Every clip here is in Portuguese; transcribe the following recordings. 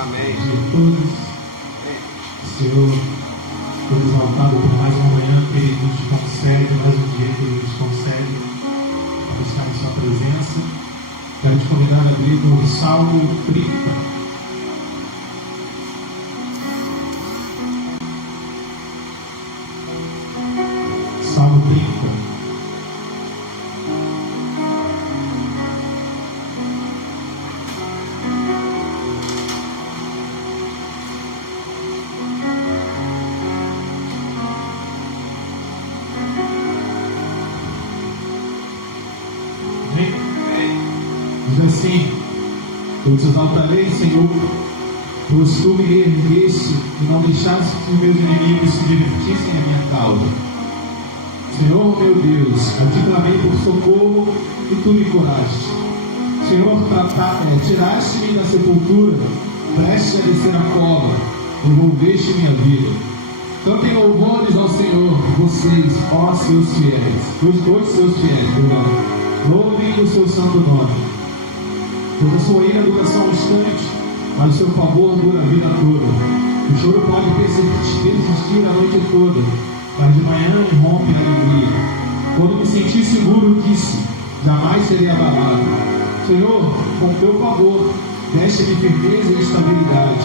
Amém. De todos, Senhor, foi exaltado por mais uma manhã que Ele nos concede, mais um dia que Ele nos concede para estar em Sua presença. Quero te convidar a abrir no Salmo 30. Salmo 30. Diz assim: eu te exaltarei, Senhor, pois tu me ergueste e não deixaste que meus inimigos se divertissem na minha causa. Senhor meu Deus, a ti clamei por socorro e tu me curaste. Senhor, tiraste-me da sepultura, prestes a descer a cova, envolveste minha vida. Cantem louvores ao Senhor, vocês, ó seus fiéis, os dois seus fiéis, perdão. Louvem o seu santo nome. Pois a sua ira dura só um instante, mas o seu favor dura a vida toda. O choro pode persistir a noite toda, mas de manhã irrompe a alegria. Quando me senti seguro, disse: jamais serei abalado. Senhor, com teu favor, deste-me firmeza e estabilidade.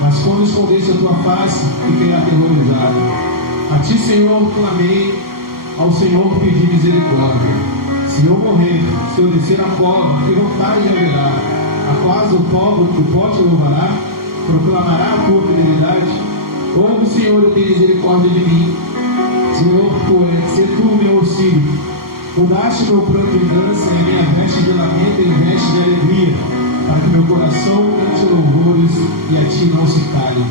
Mas quando escondeste a tua face, fiquei aterrorizado. A ti, Senhor, clamei, ao Senhor pedi misericórdia. Se eu morrer, se eu descer a cova, que vontade haverá? Acaso o pó te louvará? Proclamará a tua fidelidade? Ouve, Senhor, e tem misericórdia de mim. Senhor, se tu meu auxílio. Mudaste meu pranto em dança, e minha veste de lamento em veste de alegria, para que meu coração cante louvores e a ti não se cale.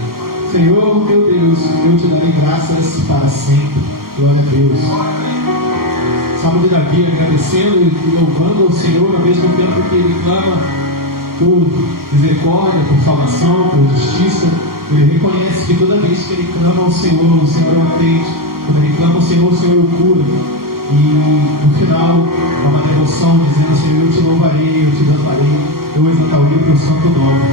Senhor, meu Deus, eu te darei graças para sempre. Glória a Deus. Salmo de Davi, agradecendo e louvando ao Senhor ao mesmo tempo que ele clama por misericórdia, por salvação, por justiça. Ele reconhece que toda vez que ele clama ao Senhor, o Senhor o atende. Quando ele clama ao Senhor, o Senhor o cura. E no final, há uma devoção dizendo: Senhor, eu te louvarei, eu te dançarei, eu exaltarei o teu santo nome.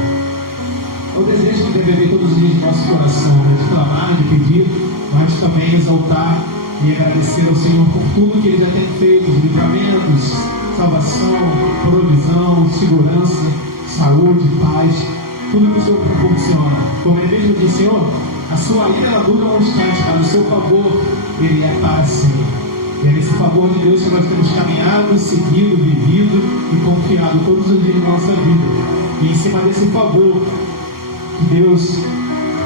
É o desejo que deve haver todos os dias no nosso coração, né? De clamar, de pedir, mas também exaltar e agradecer ao Senhor por tudo que Ele já tem feito, os livramentos, salvação, provisão, segurança, saúde, paz, tudo que o Senhor proporciona. Como Ele mesmo disse: Senhor, a sua ira ela dura um instante, mas o seu favor, Ele é para sempre. E é nesse favor de Deus que nós temos caminhado, seguido, vivido e confiado todos os dias da nossa vida. E em cima desse favor que Deus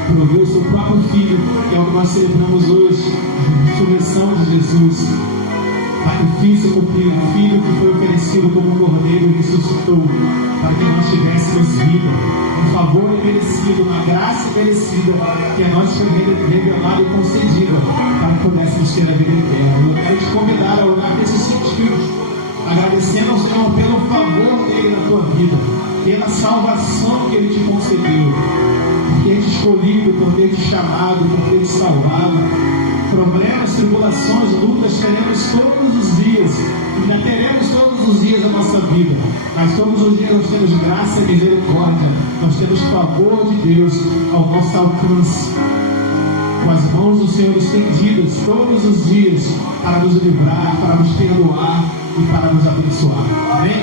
proveu o seu próprio Filho, que é o que nós celebramos hoje, a ressurreição de Jesus, sacrifício cumprido, o Filho que foi oferecido como um cordeiro e ressuscitou, para que nós tivéssemos vida, um favor imerecido, uma graça merecida, que a nós foi revelada e concedida, para que pudéssemos ter a vida eterna. Eu quero te convidar a orar nesse sentido, agradecendo ao Senhor pelo favor dele na tua vida, pela salvação que Ele te concedeu, por ter te escolhido, por ter te chamado, por ter te salvado. Problemas, tribulações, lutas teremos todos os dias, ainda teremos todos os dias da nossa vida, mas todos os dias nós temos graça e misericórdia, nós temos favor de Deus ao nosso alcance, com as mãos do Senhor estendidas todos os dias, para nos livrar, para nos perdoar e para nos abençoar. Amém?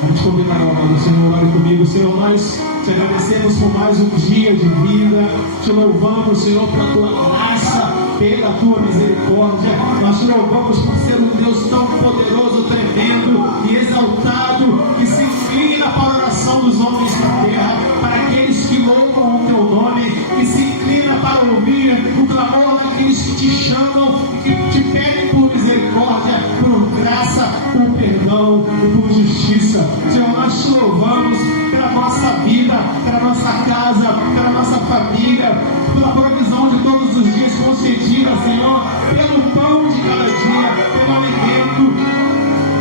Quero te convidar ao lado do Senhor, ore comigo. Senhor, nós te agradecemos por mais um dia de vida, te louvamos, Senhor, pela tua graça, pela tua misericórdia. Nós te louvamos por ser um Deus tão poderoso, tremendo e exaltado, que se inclina para a oração dos homens da terra, para aqueles que louvam o teu nome, que se inclina para ouvir o clamor daqueles que te chamam e que te pedem por misericórdia, por graça, por perdão e por justiça. Senhor, nós te louvamos pela nossa vida, pela nossa casa, pela nossa família, pela provisão de todos os dias concedida, Senhor, pelo pão de cada dia, pelo alimento,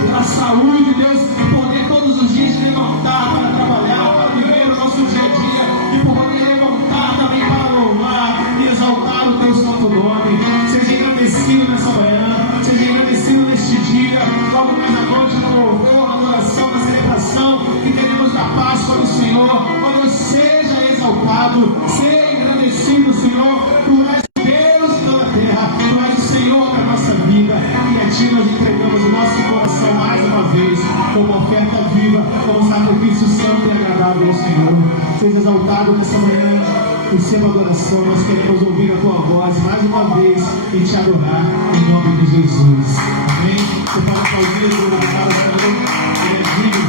pela saúde, Deus, e poder todos os dias levantar para trabalhar, para viver o nosso dia a dia, e por poder levantar também para louvar e exaltar o teu santo nome. Seja agradecido nessa manhã, seja agradecido neste dia, logo mais à noite, no louvor, na adoração, na celebração que teremos da Páscoa do Senhor. Quando seja louvado, ser engrandecido, Senhor. Tu és Deus de toda a terra, Tu és o Senhor da nossa vida, e a Ti nós entregamos o nosso coração mais uma vez, como oferta viva, como sacrifício santo e agradável ao Senhor. Seja exaltado nessa manhã, receba adoração. Nós queremos ouvir a Tua voz mais uma vez e Te adorar em nome de Jesus. Amém? Você pode aplaudir e glorificar o Senhor. Ele é digno.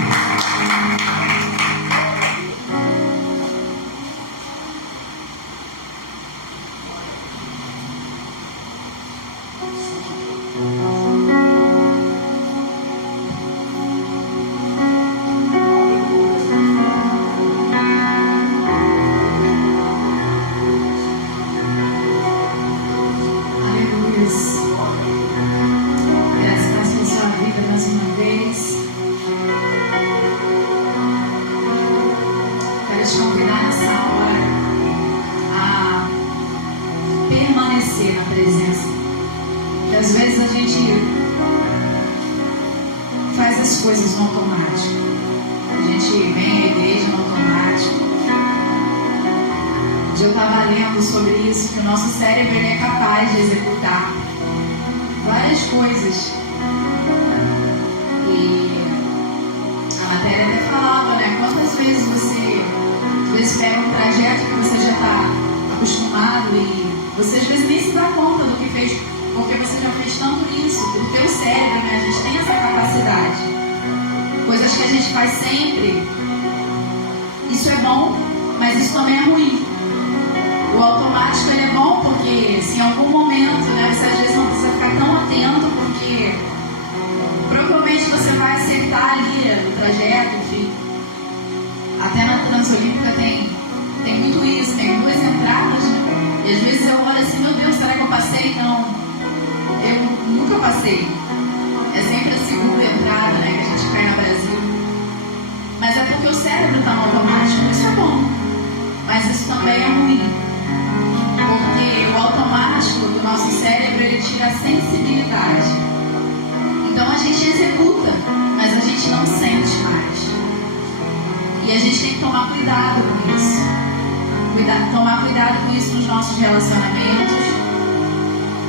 Tomar cuidado com isso nos nossos relacionamentos,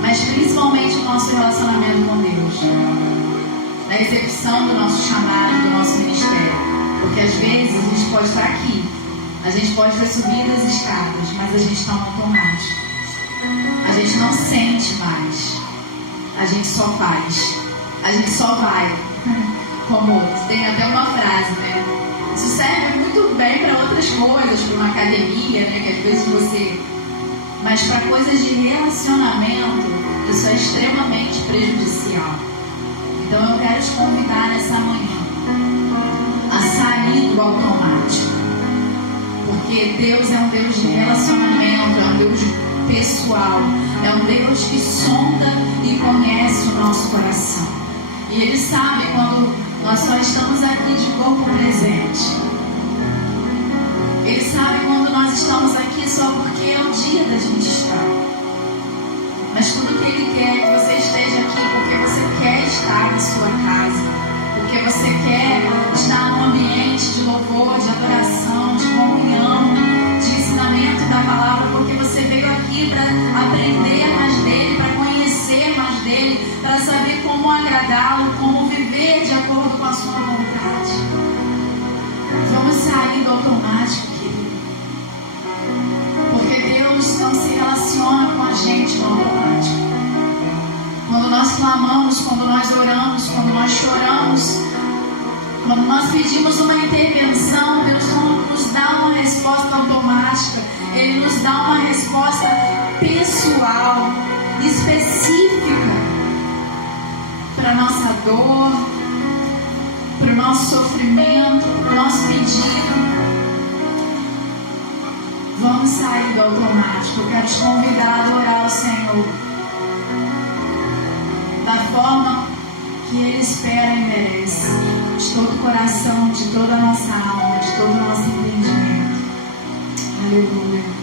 mas principalmente no nosso relacionamento com Deus, na execução do nosso chamado, do nosso ministério. Porque às vezes a gente pode estar aqui, a gente pode ter subido as escadas, mas a gente está no automático. A gente não sente mais, a gente só faz, a gente só vai. Como tem até uma frase, né? Isso serve muito bem para outras coisas, para uma academia, né? Que às vezes você... Mas para coisas de relacionamento, isso é extremamente prejudicial. Então eu quero te convidar nessa manhã a sair do automático. Porque Deus é um Deus de relacionamento, é um Deus pessoal, é um Deus que sonda e conhece o nosso coração. E Ele sabe quando nós só estamos aqui de corpo presente. Ele sabe quando nós estamos aqui só porque é o dia da gente estar. Mas tudo que Ele quer é que você esteja aqui porque você quer estar na sua casa, porque você quer estar num ambiente de louvor, de adoração, de comunhão, de ensinamento da palavra, porque você veio aqui para aprender mais dele, para conhecer mais dele, para saber como agradá-lo, como viver de acordo com a sua vontade. Vamos sair do automático, querido. Porque Deus não se relaciona com a gente no automático. Quando nós clamamos, quando nós oramos, quando nós choramos, quando nós pedimos uma intervenção, Deus não nos dá uma resposta automática. Ele nos dá uma resposta pessoal, específica para a nossa dor, para o nosso sofrimento, para o nosso pedido. Vamos sair do automático. Eu quero te convidar a adorar o Senhor da forma que Ele espera e merece, de todo o coração, de toda a nossa alma, de todo o nosso entendimento. Aleluia.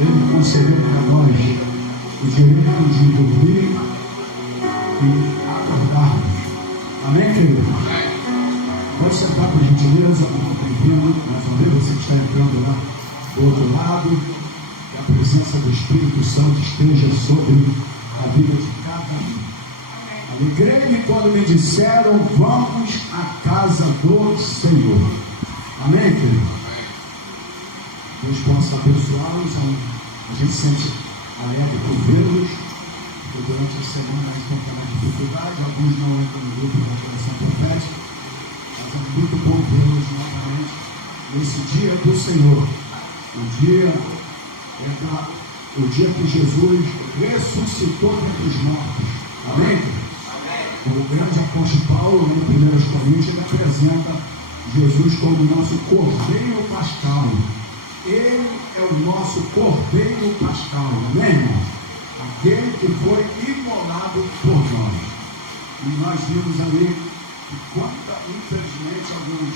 Ele concedeu para nós o direito de dormir e acordarmos. Amém, querido? Pode sentar, por gentileza, bem-vindo. Mais uma vez, você que está entrando lá do outro lado, que a presença do Espírito Santo esteja sobre a vida de cada um. Alegrei-me quando me disseram: vamos à casa do Senhor. Amém, querido? Deus possa abençoá-los A gente sente alegre por vê-los, porque durante a semana a gente tem aquela dificuldade, alguns não entram no grupo da oração profética, mas é muito bom vê-los novamente nesse dia do Senhor, o dia que Jesus ressuscitou dentre os mortos. Amém? O grande apóstolo Paulo, em 1 Coríntios, ele apresenta Jesus como nosso Cordeiro Pascal. Ele é o nosso Cordeiro Pascal, amém, irmão? Aquele que foi imolado por nós. E nós vimos ali que infelizmente, alguns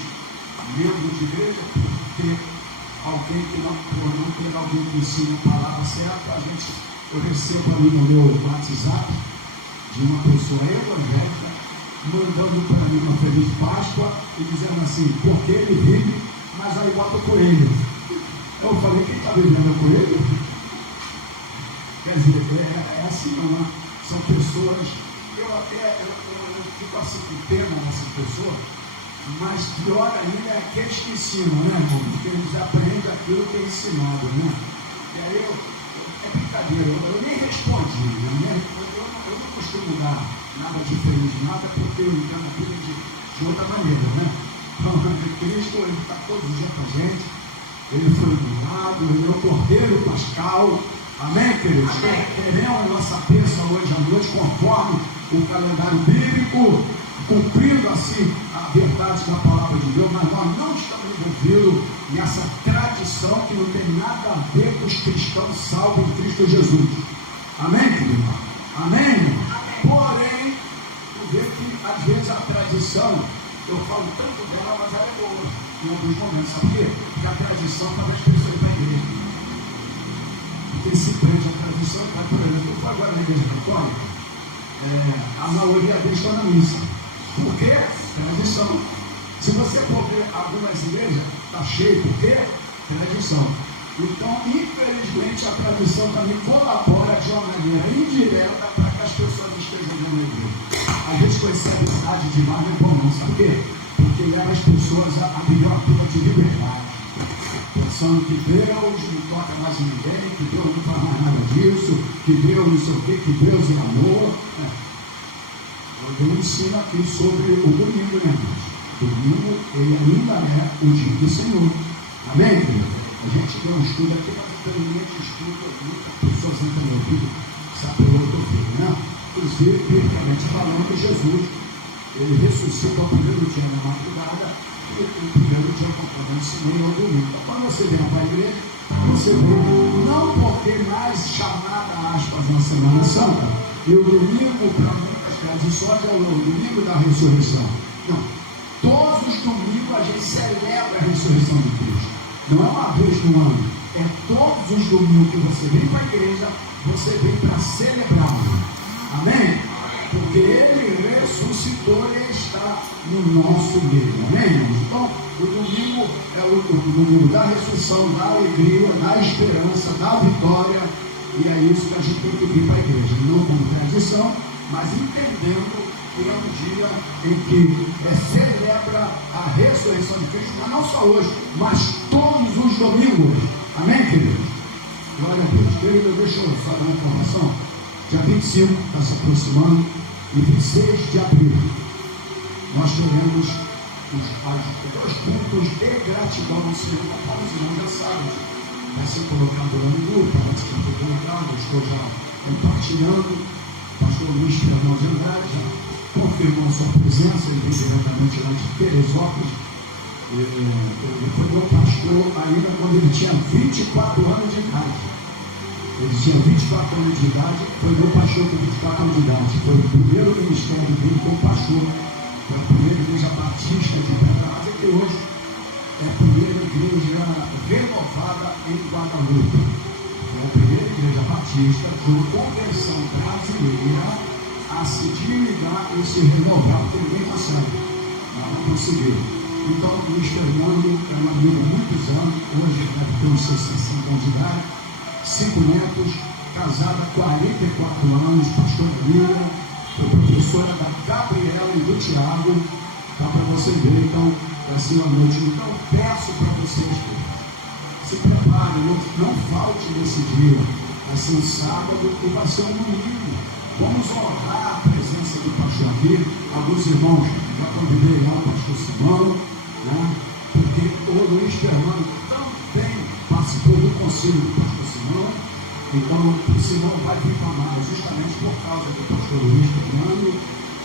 membros de igreja, por ter alguém que não ter alguém que ensina a palavra certa, eu recebo ali no meu WhatsApp de uma pessoa evangélica mandando para mim uma Feliz Páscoa e dizendo assim, porque ele vive, mas aí bota o coelho. Eu falei, quem está vivendo é o coelho? Quer dizer, é assim, não é? São pessoas, eu fico assim com pena dessas pessoas, mas pior ainda é aqueles que ensinam, né, irmão? Porque eles aprendem aquilo que é ensinado, né? E aí é brincadeira, eu nem respondi, né? Eu não costumo dar nada diferente de nada, porque eu engano a vida de outra maneira, né? Então, Cristo, ele está todos os dias com a gente, ele foi iluminado, ele é o Cordeiro Pascal, amém, queridos? Teremos nossa bênção hoje à noite, conforme o calendário bíblico, cumprindo assim a verdade da palavra de Deus, mas nós não estamos envolvidos nessa tradição que não tem nada a ver com os cristãos salvos em Cristo Jesus. Amém, querido? Amém? Porém, eu vejo que às vezes a tradição, eu falo tanto dela, mas ela é boa em alguns momentos, sabe por quê? Porque a tradição faz as pessoas para a igreja. Porque se prende a tradição, vai por exemplo, eu fui agora na igreja católica, a maioria deles está na missa. Por quê? Tradição. Se você for ver algumas igrejas, está cheio, por quê? Tradição. Então, infelizmente, a tradição também colabora de uma maneira indireta para que as pessoas estejam dentro da igreja. A gente conhece a amizade demais, não é bom não, sabe por quê? Porque leva as pessoas a viver uma vida de liberdade, pensando que Deus não toca mais em ninguém, que Deus não faz mais nada disso, que Deus não sei o quê, que Deus é amor. Eu ensino aqui sobre o domingo, né? Domingo, ele ainda é o dia do Senhor. Amém, querido? A gente tem um estudo aqui, mas infelizmente o estudo as pessoas entram no ouvido, sabe pelo outro filho, né? Inclusive, biblicamente falando, Jesus, ele ressuscita o primeiro dia na madrugada, e o primeiro dia eu ensinei ao domingo. Então, quando você vem para a igreja, você vê, não porque mais chamada, aspas, na Semana Santa, e o domingo, para muitas tradições, é o domingo da ressurreição. Não. Todos os domingos a gente celebra a ressurreição de Cristo. Não é uma vez no ano, é todos os domingos que você vem para a igreja, você vem para celebrá-lo. Amém? Porque ele ressuscitou e está no nosso meio. Amém? Então, o domingo é o domingo da ressurreição, da alegria, da esperança, da vitória, e é isso que a gente tem que vir para a igreja. Não como tradição, mas entendendo que é um dia em que celebra a ressurreição de Cristo, mas não só hoje, mas todos os domingos. Amém, queridos? Glória a Deus. Querido, deixa eu só dar uma informação. Dia 25 está se aproximando, e 26 de abril nós teremos os 2 cultos de gratidão no Senhor. Como os irmãos já sabem, vai ser colocado lá no grupo, parece que foi colocado, estou já compartilhando. O pastor Luiz Fernando de Andrade já confirmou a sua presença, ele veio diretamente lá de Teresópolis. Ele foi meu pastor ainda quando ele tinha 24 anos de idade. Ele tinha 24 anos de idade, foi meu pastor com 24 anos de idade. Foi o primeiro ministério dele como pastor. Foi a primeira igreja batista de Pedras, que hoje é a primeira igreja renovada em Guadalupe. Foi a primeira igreja batista de conversão brasileira a se desligar e se renovar, porque ninguém consegue. Mas não conseguiu. Então, o Luiz Fernando é um amigo há muitos anos, hoje deve ter uns 65 anos de idade, 5 netos, casada há 44 anos, pastor Lira, foi professora da Gabriela e do Tiago, tá, para você ver. Então, vai ser uma noite. Então, peço para vocês, se prepare, não falte nesse dia. Vai ser um sábado e vai ser um domingo. Vamos honrar a presença do pastor aqui. Alguns irmãos, já convidei lá o pastor Simão, né? Porque o Luiz Fernando também participou do conselho do pastor Simão. Então, o Simão vai ficar mais justamente por causa do pastor Luiz Fernando.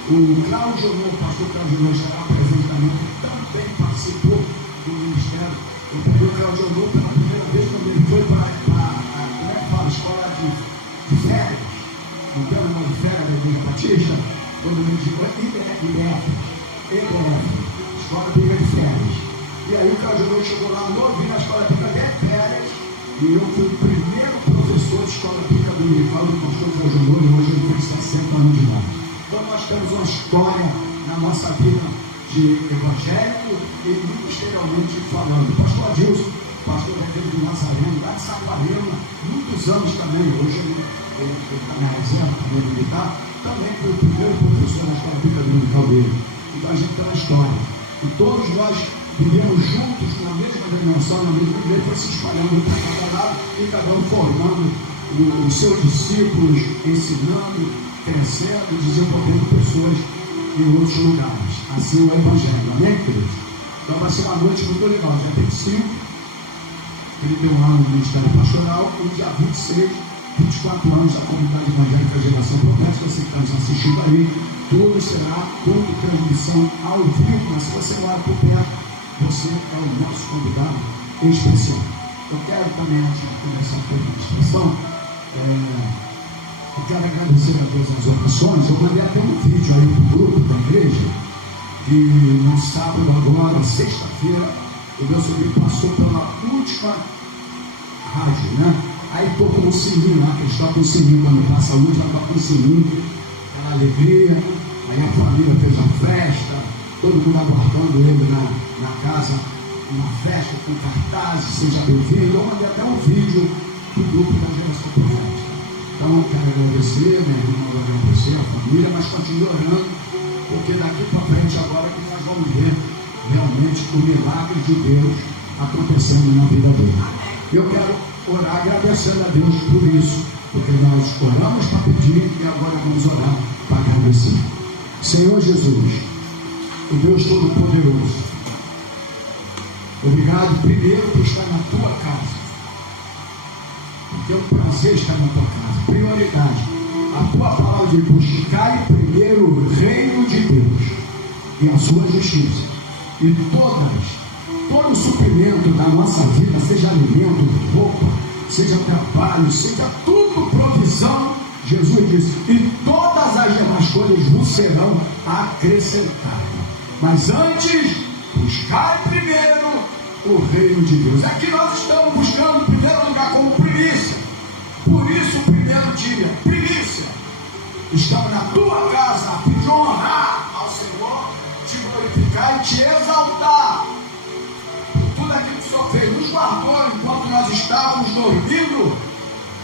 O Cláudio, o pastor Cláudio será presente também, que também participou do ministério. Eu peguei o Cláudio pela primeira vez quando ele foi para a escola de férias. Então, uma de férias da Igreja Batista, quando ele disse, escola de férias. E aí o Cláudio chegou lá novinho na escola de férias, e eu fui o primeiro professor de escola bíblica dominical do pastor Cláudio, e hoje ele tem 60 anos de idade. Então nós temos uma história na nossa vida de evangelho e ministerialmente falando. Pastor Adilson, pastor de Nazareno, lá de Saquarema, muitos anos também, hoje ele está na reserva, também militar, também foi o primeiro professor da escola bíblica dominical dele. Então a gente tem uma história. E todos nós vivemos juntos na mesma dimensão, na mesma igreja, foi se espalhando para cada lado e cada um formando os seus discípulos, ensinando, crescendo e desenvolvendo pessoas em outros lugares. Assim é o Evangelho, amém, queridos? Então vai ser uma noite muito legal. Dia 25, ele tem um ano no Ministério Pastoral, e dia 26, 24 anos da Comunidade Evangélica Geração Profética. Você que está nos assistindo aí, tudo será transmissão ao vivo, mas se você mora por perto, você é o nosso convidado especial. Eu quero também, antes de começar a inscrição, eu quero agradecer a Deus as orações. Eu mandei até um vídeo aí para o grupo da igreja, que no sábado agora, sexta-feira, o meu sobrinho passou pela última rádio, né? Aí tocou um sininho lá, que eles tocam um sininho, quando passa a última, toca um sininho, aquela alegria. Aí a família fez uma festa, todo mundo aguardando ele na casa, uma festa com cartazes, seja bem-vindo. Eu mandei até um vídeo do grupo da Geração Profética. Então, quero agradecer, minha irmã, agradecer a família, mas continue orando, porque daqui para frente agora que nós vamos ver realmente o milagre de Deus acontecendo na vida dele. Eu quero orar agradecendo a Deus por isso, porque nós oramos para pedir e agora vamos orar para agradecer. Senhor Jesus, o Deus Todo-Poderoso, obrigado primeiro por estar na tua casa. Porque é um prazer estar na tua casa. Prioridade. A tua palavra de buscar primeiro o reino de Deus e a sua justiça. E todo o suprimento da nossa vida, seja alimento, roupa, seja trabalho, seja tudo provisão, Jesus disse, e todas as demais coisas vos serão acrescentadas. Mas antes, buscai primeiro o reino de Deus. É que nós estamos buscando em primeiro lugar como primícia. Por isso o primeiro dia, primícia. Estamos na tua casa a fim de honrar ao Senhor, te glorificar e te exaltar por tudo aquilo que o Senhor fez. Nos guardou enquanto nós estávamos dormindo,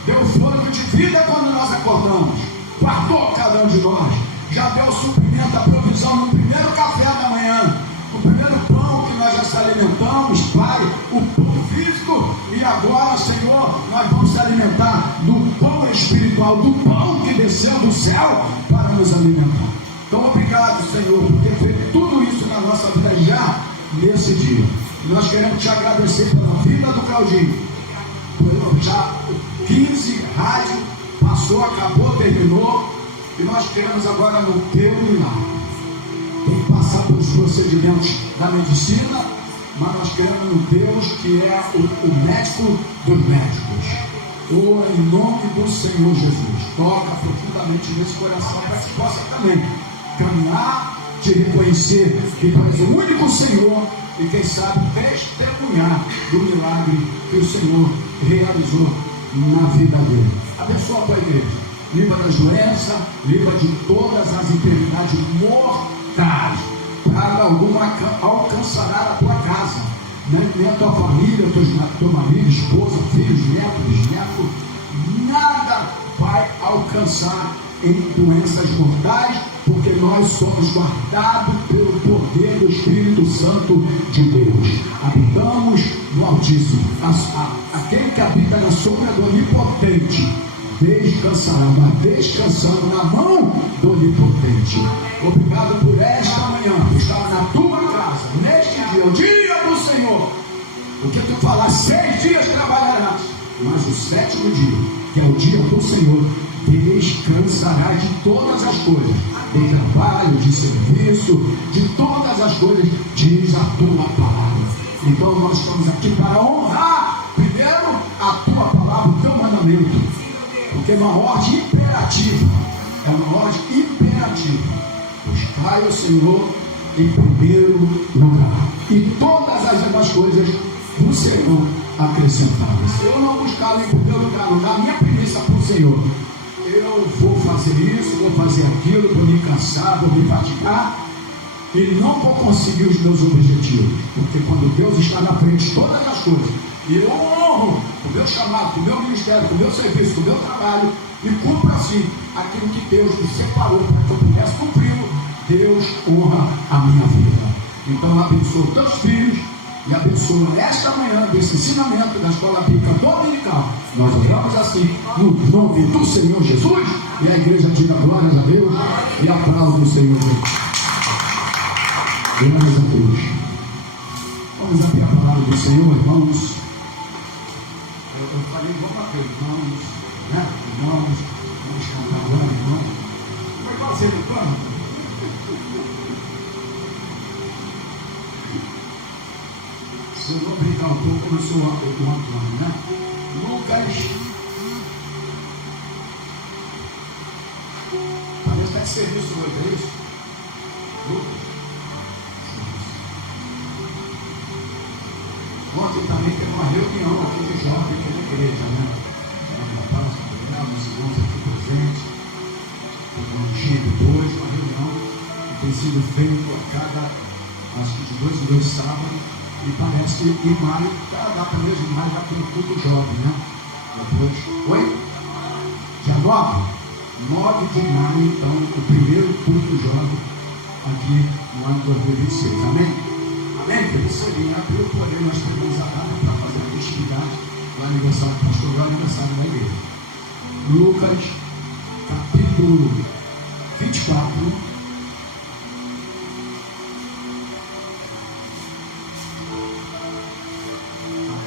deu fôlego de vida quando nós acordamos, guardou cada um de nós, já deu suprimento, a provisão no primeiro café da manhã, o primeiro pão que nós já se alimentamos, Pai, o pão físico, e agora, Senhor, nós vamos se alimentar do pão espiritual, do pão que desceu do céu para nos alimentar. Então, obrigado, Senhor, por ter feito tudo isso na nossa vida já nesse dia. E nós queremos te agradecer pela vida do Claudinho. Já 15 rádio passou, acabou, terminou, e nós queremos agora no teu milagre. Tem que passar pelos procedimentos da medicina, mas nós queremos no Deus que é o médico dos médicos. Em nome do Senhor Jesus, toca profundamente nesse coração para que possa também caminhar, te reconhecer que tu és o único Senhor e quem sabe testemunhar do milagre que o Senhor realizou na vida dele. Abençoa a tua igreja, livra das doenças, livra de todas as enfermidades mortais. Praga alguma alcançará a tua casa, nem a tua família, teu marido, esposa, filhos, netos, bisnetos, nada vai alcançar em doenças mortais, porque nós somos guardados pelo poder do Espírito Santo de Deus. Habitamos no Altíssimo. sombra do Onipotente descansará, mas descansando na mão do Onipotente. Obrigado por esta manhã, por estar na tua casa, neste dia, o dia do Senhor. Porque tu falas 6 dias trabalharás, mas o 7º dia, que é o dia do Senhor, descansarás de todas as coisas, de trabalho, de serviço, de todas as coisas, diz a tua palavra. Então nós estamos aqui para honrar primeiro a tua palavra, o teu mandamento, porque é uma ordem imperativa, é uma ordem imperativa. Buscai o Senhor em primeiro lugar, e todas as demais coisas do Senhor acrescentadas. Se eu não buscar em primeiro lugar, não dar minha premissa para o Senhor, eu vou fazer isso, vou fazer aquilo, vou me cansar, vou me fatigar e não vou conseguir os meus objetivos, porque quando Deus está na frente de todas as coisas, e eu honro o meu chamado, o meu ministério, o meu serviço, o meu trabalho, e cumpro assim aquilo que Deus me separou para que eu pudesse cumpri-lo, Deus honra a minha vida. Então abençoa os teus filhos e abençoa esta manhã desse ensinamento da Escola Bíblica Dominical. Nós oramos assim no nome do Senhor Jesus, e a igreja diga glórias a Deus e aplaude o Senhor Jesus. Glórias a Deus. Vamos abrir a palavra do Senhor, irmãos. Eu falei, vamos aqui, irmãos, né? Irmãos, vamos cantar agora, irmãos. Como é que você canta? Se eu vou brincar um pouco, eu sou o Antônio, né? Lucas. Parece que é de serviço hoje, é isso? Lucas. Ontem também teve uma reunião aqui de jovens aqui na igreja, né? Os irmãos aqui presentes, um dia depois, uma reunião que tem sido feita a cada, acho que de 2 em 2 sábados, e parece que em maio, cada data mesmo em maio, já tem um culto jovem, né? Depois, oi? Dia 9 de maio, então, o primeiro culto jovem aqui no ano 2026, amém? Amém, querido? Seria pelo poder nós temos a data para fazer a festividade do aniversário do pastor, o aniversário da igreja. Lucas, capítulo 24.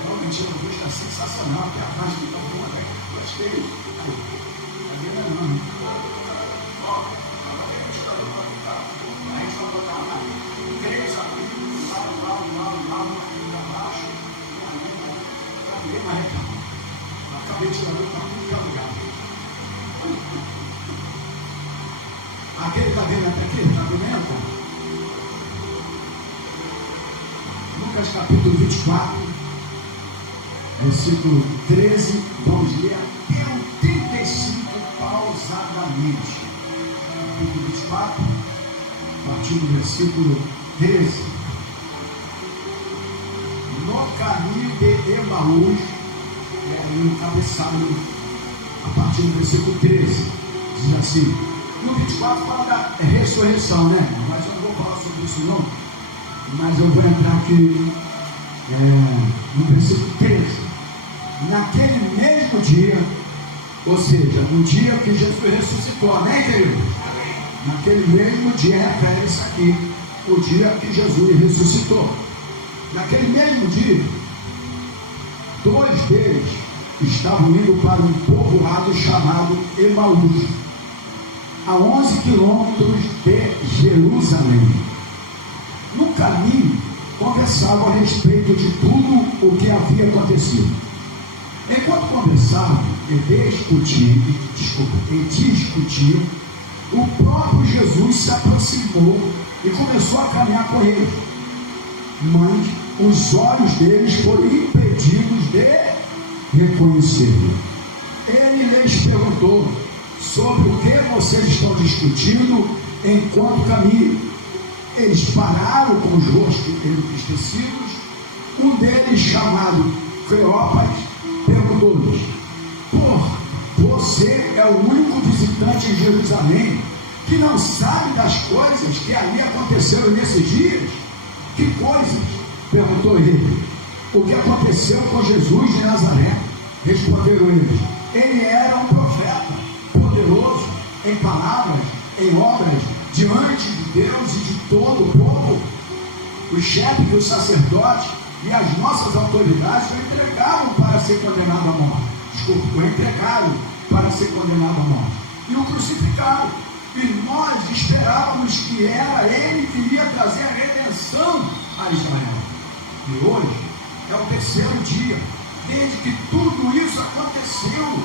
Realmente o vídeo está sensacional, que a parte que está boa, até que eu gostei. A vida não. Aí a gente vai botar uma igreja, abaixo, ninguém mais reclama. Acabei de tirar o muito lugar. Aquele que está vendo até aqui, está vendo? Lucas capítulo 24, versículo 13, vamos ler até o 35 pausadamente. Capítulo 24, a partir do versículo 13. No caminho de Emaús, é aí o cabeçalho, a partir do versículo 13, diz assim. No 24 fala da ressurreição, né? Mas eu não vou falar sobre isso não, mas eu vou entrar aqui no versículo 13. Naquele mesmo dia, ou seja, no dia que Jesus ressuscitou, amém, querido? Naquele mesmo dia, refere-se aqui, o dia que Jesus ressuscitou. Naquele mesmo dia, 2 deles estavam indo para um povoado chamado Emaús, a 11 quilômetros de Jerusalém. No caminho, conversavam a respeito de tudo o que havia acontecido. Enquanto conversavam e discutiam, o próprio Jesus se aproximou e começou a caminhar com eles. Mas os olhos deles foram impedidos de reconhecê-lo. Ele lhes perguntou: sobre o que vocês estão discutindo enquanto caminham? Eles pararam com os rostos entristecidos. Um deles, chamado Cleópas, perguntou-lhes: você é o único visitante em Jerusalém que não sabe das coisas que ali aconteceram nesses dias? Que coisas? Perguntou ele. O que aconteceu com Jesus de Nazaré? Responderam eles: ele era um profeta, poderoso em palavras, em obras, diante de Deus e de todo o povo. Os chefes dos sacerdotes e as nossas autoridades o entregaram para ser condenado à morte. Desculpa, o entregaram para ser condenado à morte. E o crucificaram. E nós esperávamos que era ele que iria trazer a redenção a Israel. E hoje é o terceiro dia desde que tudo isso aconteceu.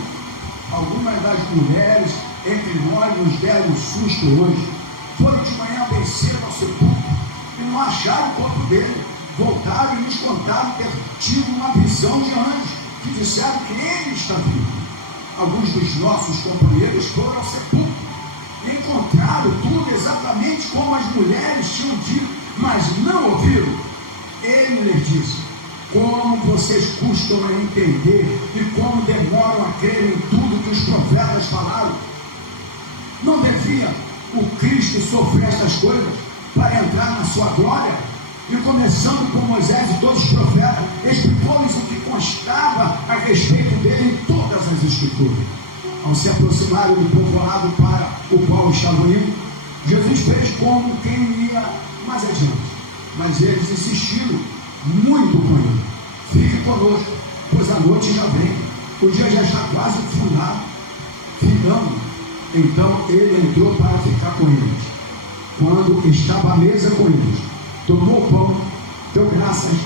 Algumas das mulheres entre nós nos deram um susto hoje. Foram de manhã bem cedo ao sepulcro e não acharam o corpo dele. Voltaram e nos contaram ter tido uma visão de anjos que disseram que ele está vivo. Alguns dos nossos companheiros foram ao sepulcro e encontraram tudo exatamente como as mulheres tinham dito, mas não ouviram. Ele lhes disse: como vocês custam a entender e como demoram a crer em tudo que os profetas falaram. Não devia o Cristo sofrer estas coisas para entrar na sua glória? E começando por Moisés e todos os profetas, explicou-lhes o que constava a respeito dele em todas as escrituras. Ao se aproximarem do povoado para o qual estavam indo, Jesus fez como quem ia mais adiante. Mas eles insistiram muito com ele: fique conosco, pois a noite já vem, o dia já está quase findando. Então ele entrou para ficar com eles. Quando estava à mesa com eles, tomou o pão, deu graças,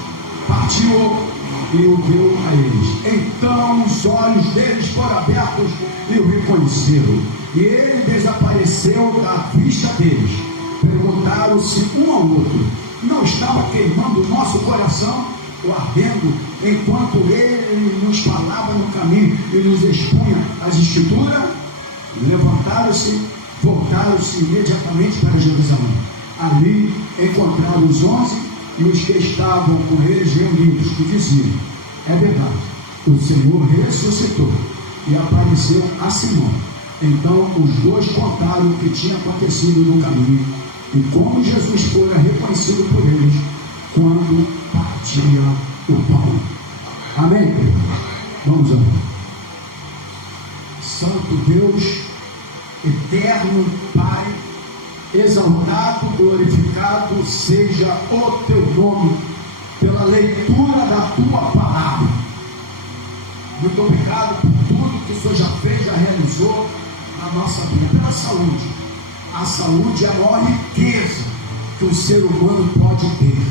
partiu e o deu a eles. Então os olhos deles foram abertos e o reconheceram. E ele desapareceu da vista deles. Perguntaram-se um ao outro: não estava queimando o nosso coração, ou ardendo, enquanto ele nos falava no caminho e nos expunha as escrituras? Levantaram-se, voltaram-se imediatamente para Jerusalém. Ali encontraram os 11 e os que estavam com eles reunidos, e diziam: é verdade, o Senhor ressuscitou e apareceu a Simão. Então os dois contaram o que tinha acontecido no caminho e como Jesus fora reconhecido por eles quando partia o pão. Amém? Vamos orar. Santo Deus, eterno Pai, exaltado, glorificado seja o teu nome pela leitura da tua palavra. Muito obrigado por tudo que o Senhor já fez, já realizou na nossa vida, pela saúde. A saúde é a maior riqueza que o ser humano pode ter.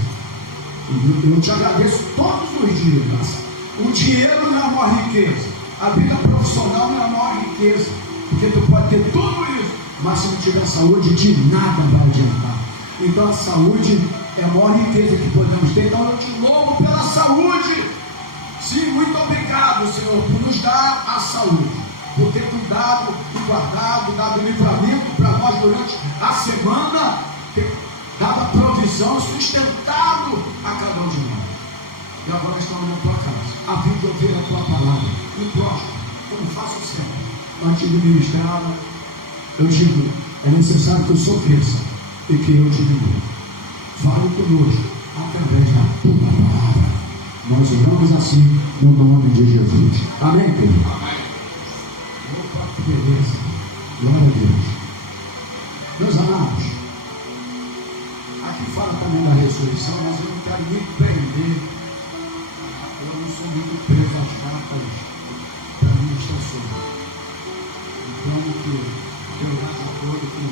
Eu te agradeço todos os dias. O dinheiro não é a maior riqueza, a vida profissional não é a maior riqueza, porque tu pode ter tudo isso, mas se não tiver saúde, de nada vai adiantar. Então a saúde é a maior riqueza que podemos ter. Então eu te louvo pela saúde. Sim, muito obrigado, Senhor, por nos dar a saúde, por ter cuidado e guardado, dado livramento para nós durante a semana, ter dado a provisão, sustentado a cada um de nós. E agora estamos na tua casa, a fim de ouvir a tua palavra. E próximo, como faço sempre, antes de ministrar, eu digo: é necessário que o Senhor cresça e que eu diminua. Fale conosco através da tua palavra. Nós oramos assim no nome de Jesus. Amém, querido? Amém. Opa, que beleza. Glória a Deus. Meus amados, aqui fala também da ressurreição, mas eu não quero me prender. Eu não sou muito preso às datas para administração. Então, que eu orar de acordo com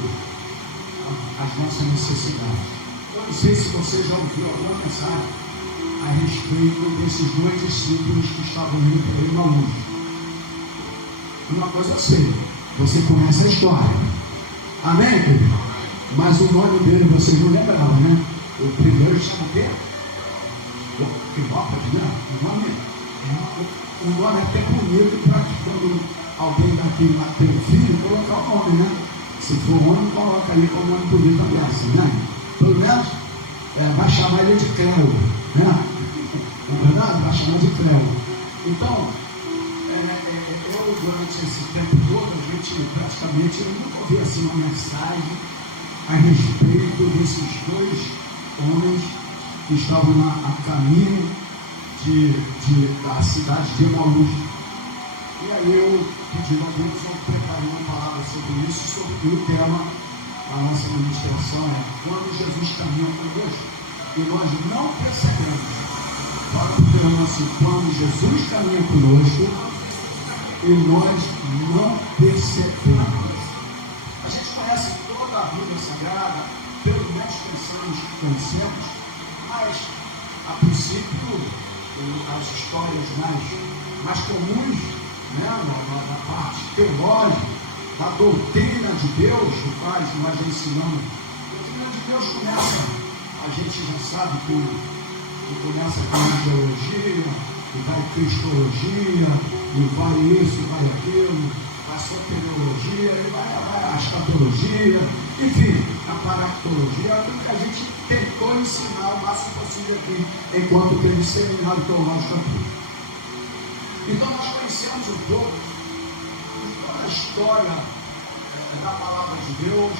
as nossas necessidades. Eu não sei se você já ouviu alguma mensagem a respeito desses dois discípulos que estavam indo pelo Emaús. Uma coisa eu sei, você conhece a história. Amém, querido? Mas o nome dele vocês não lembravam, né? O primeiro chama o quê? Que volta, né? O nome é até bonito para que quando alguém daqui tem um filho, colocar o nome, né? Se for homem, coloca ali como nome bonito também, assim, né? Pelo menos vai chamar ele de Cléo, né? Na verdade, vai chamar de Cléo. Então, eu durante esse tempo todo, a gente praticamente eu nunca ouvi assim uma mensagem a respeito desses dois homens que estavam a caminho da cidade de Emaús. eu pedi a Deus, eu preparei uma palavra sobre isso, sobre o tema da nossa ministração é quando Jesus caminha conosco e nós não percebemos. Para o tema assim, quando Jesus caminha conosco e nós não percebemos. A gente conhece toda a Bíblia Sagrada, pelo menos cristãos que conhecemos, mas a princípio as histórias mais comuns, né, na parte teológica, da doutrina de Deus, no qual nós ensinamos. A doutrina de Deus começa, a gente já sabe que começa com a teologia, e vai cristologia, e vai isso, vai aquilo, vai soteriologia, e vai a escatologia, enfim, a paractologia, tudo que a gente tentou ensinar o máximo possível aqui, enquanto teve seminário teológico aqui. Então nós conhecemos um pouco de toda a história da palavra de Deus,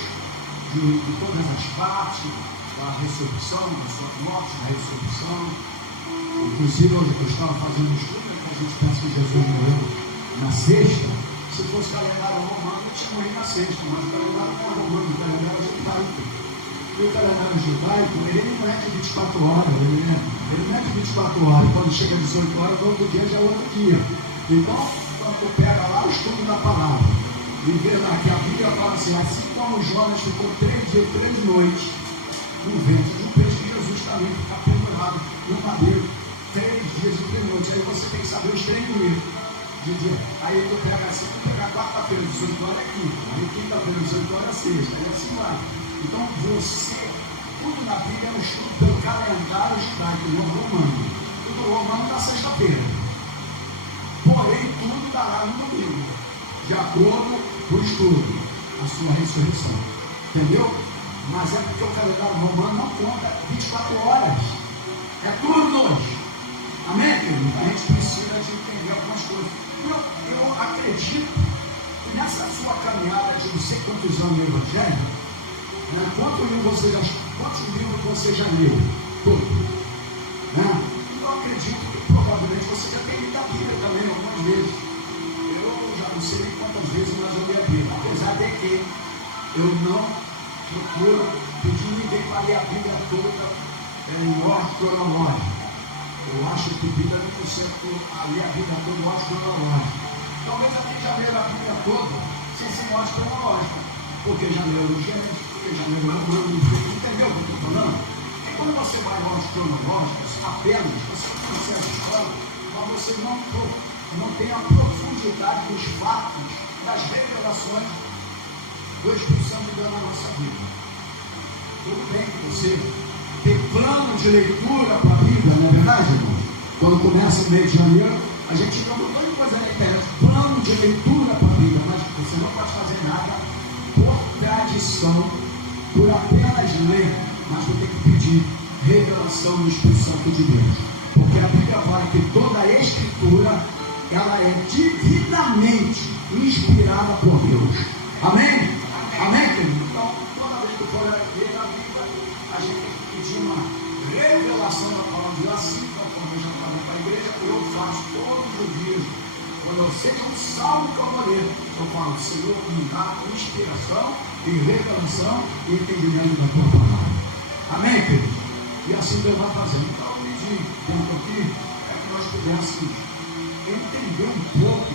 de todas as partes, da ressurreição, da sua morte, da ressurreição. Inclusive, eu estava fazendo um estudo, né, que a gente pensa que Jesus morreu na sexta. Se fosse calendário romano, eu tinha morrido na sexta, mas o calendário não é romano, o calendário é judaico. E o calendário judaico, ele não é de 24 horas, ele não é de 24 horas, quando chega às 18 horas, no outro dia já é outro dia. Então, quando tu pega lá o estudo da palavra, e vê lá que a Bíblia fala assim como Jonas ficou 3 dias, 3 noites, no ventre do peixe, Jesus também fica pendurado no madeiro, 3 dias e 3 noites. Aí você tem que saber os 3 primeiros de dia. Aí tu pega assim, tu pega quarta-feira, 18 horas é quinta, aí quinta-feira, 18 horas é sexta, aí assim vai. Então você, tudo na Bíblia é um estudo pelo calendário judaico, não romano. Tudo romano na sexta-feira. Porém, tudo está lá no domingo, de acordo com o estudo, a sua ressurreição. Entendeu? Mas é porque o calendário romano não conta 24 horas. É turnos. Amém, querido? A gente precisa de entender algumas coisas. Eu acredito que nessa sua caminhada de não sei quantos anos no Evangelho, quantos livros você já leu? Todos. Eu acredito que provavelmente você já tem lido a Bíblia também algumas vezes. Eu já não sei nem quantas vezes mas eu li a Bíblia. Apesar de que eu não procuro pedir ninguém para ler a Bíblia toda em ordem cronológica. Eu acho que a Bíblia não consegue ler a Bíblia toda em ordem cronológica. Talvez alguém já leu a Bíblia toda sem ser em ordem cronológica. Porque já leu o Gênesis, porque já leu o Romano, entendeu o que eu estou falando? E quando você vai em ordem cronológica, apenas você conhece a história, mas você não tem a profundidade dos fatos, das revelações do Espírito Santo de Deus na nossa vida. Tudo bem que você tem plano de leitura para a Bíblia, não é verdade, irmão? Quando começa o mês de janeiro, a gente fica botando coisa na internet, plano de leitura para a Bíblia, mas você não pode fazer nada por tradição, por apenas ler, mas você tem que pedir revelação do Espírito Santo de Deus. Porque a Bíblia fala que toda a Escritura, ela é divinamente inspirada por Deus. Amém? Amém, querido? Então, toda vez que eu for ler a Bíblia, a gente tem que pedir uma revelação da palavra de Deus, assim como eu já falei para a igreja, eu faço todos os dias. Quando eu sei que um salmo que eu vou ler, eu falo, Senhor, me dá inspiração e revelação e entendimento da tua palavra. Amém, querido? E assim Deus vai fazendo. Então, eu pedi dentro aqui, é que nós pudéssemos entender um pouco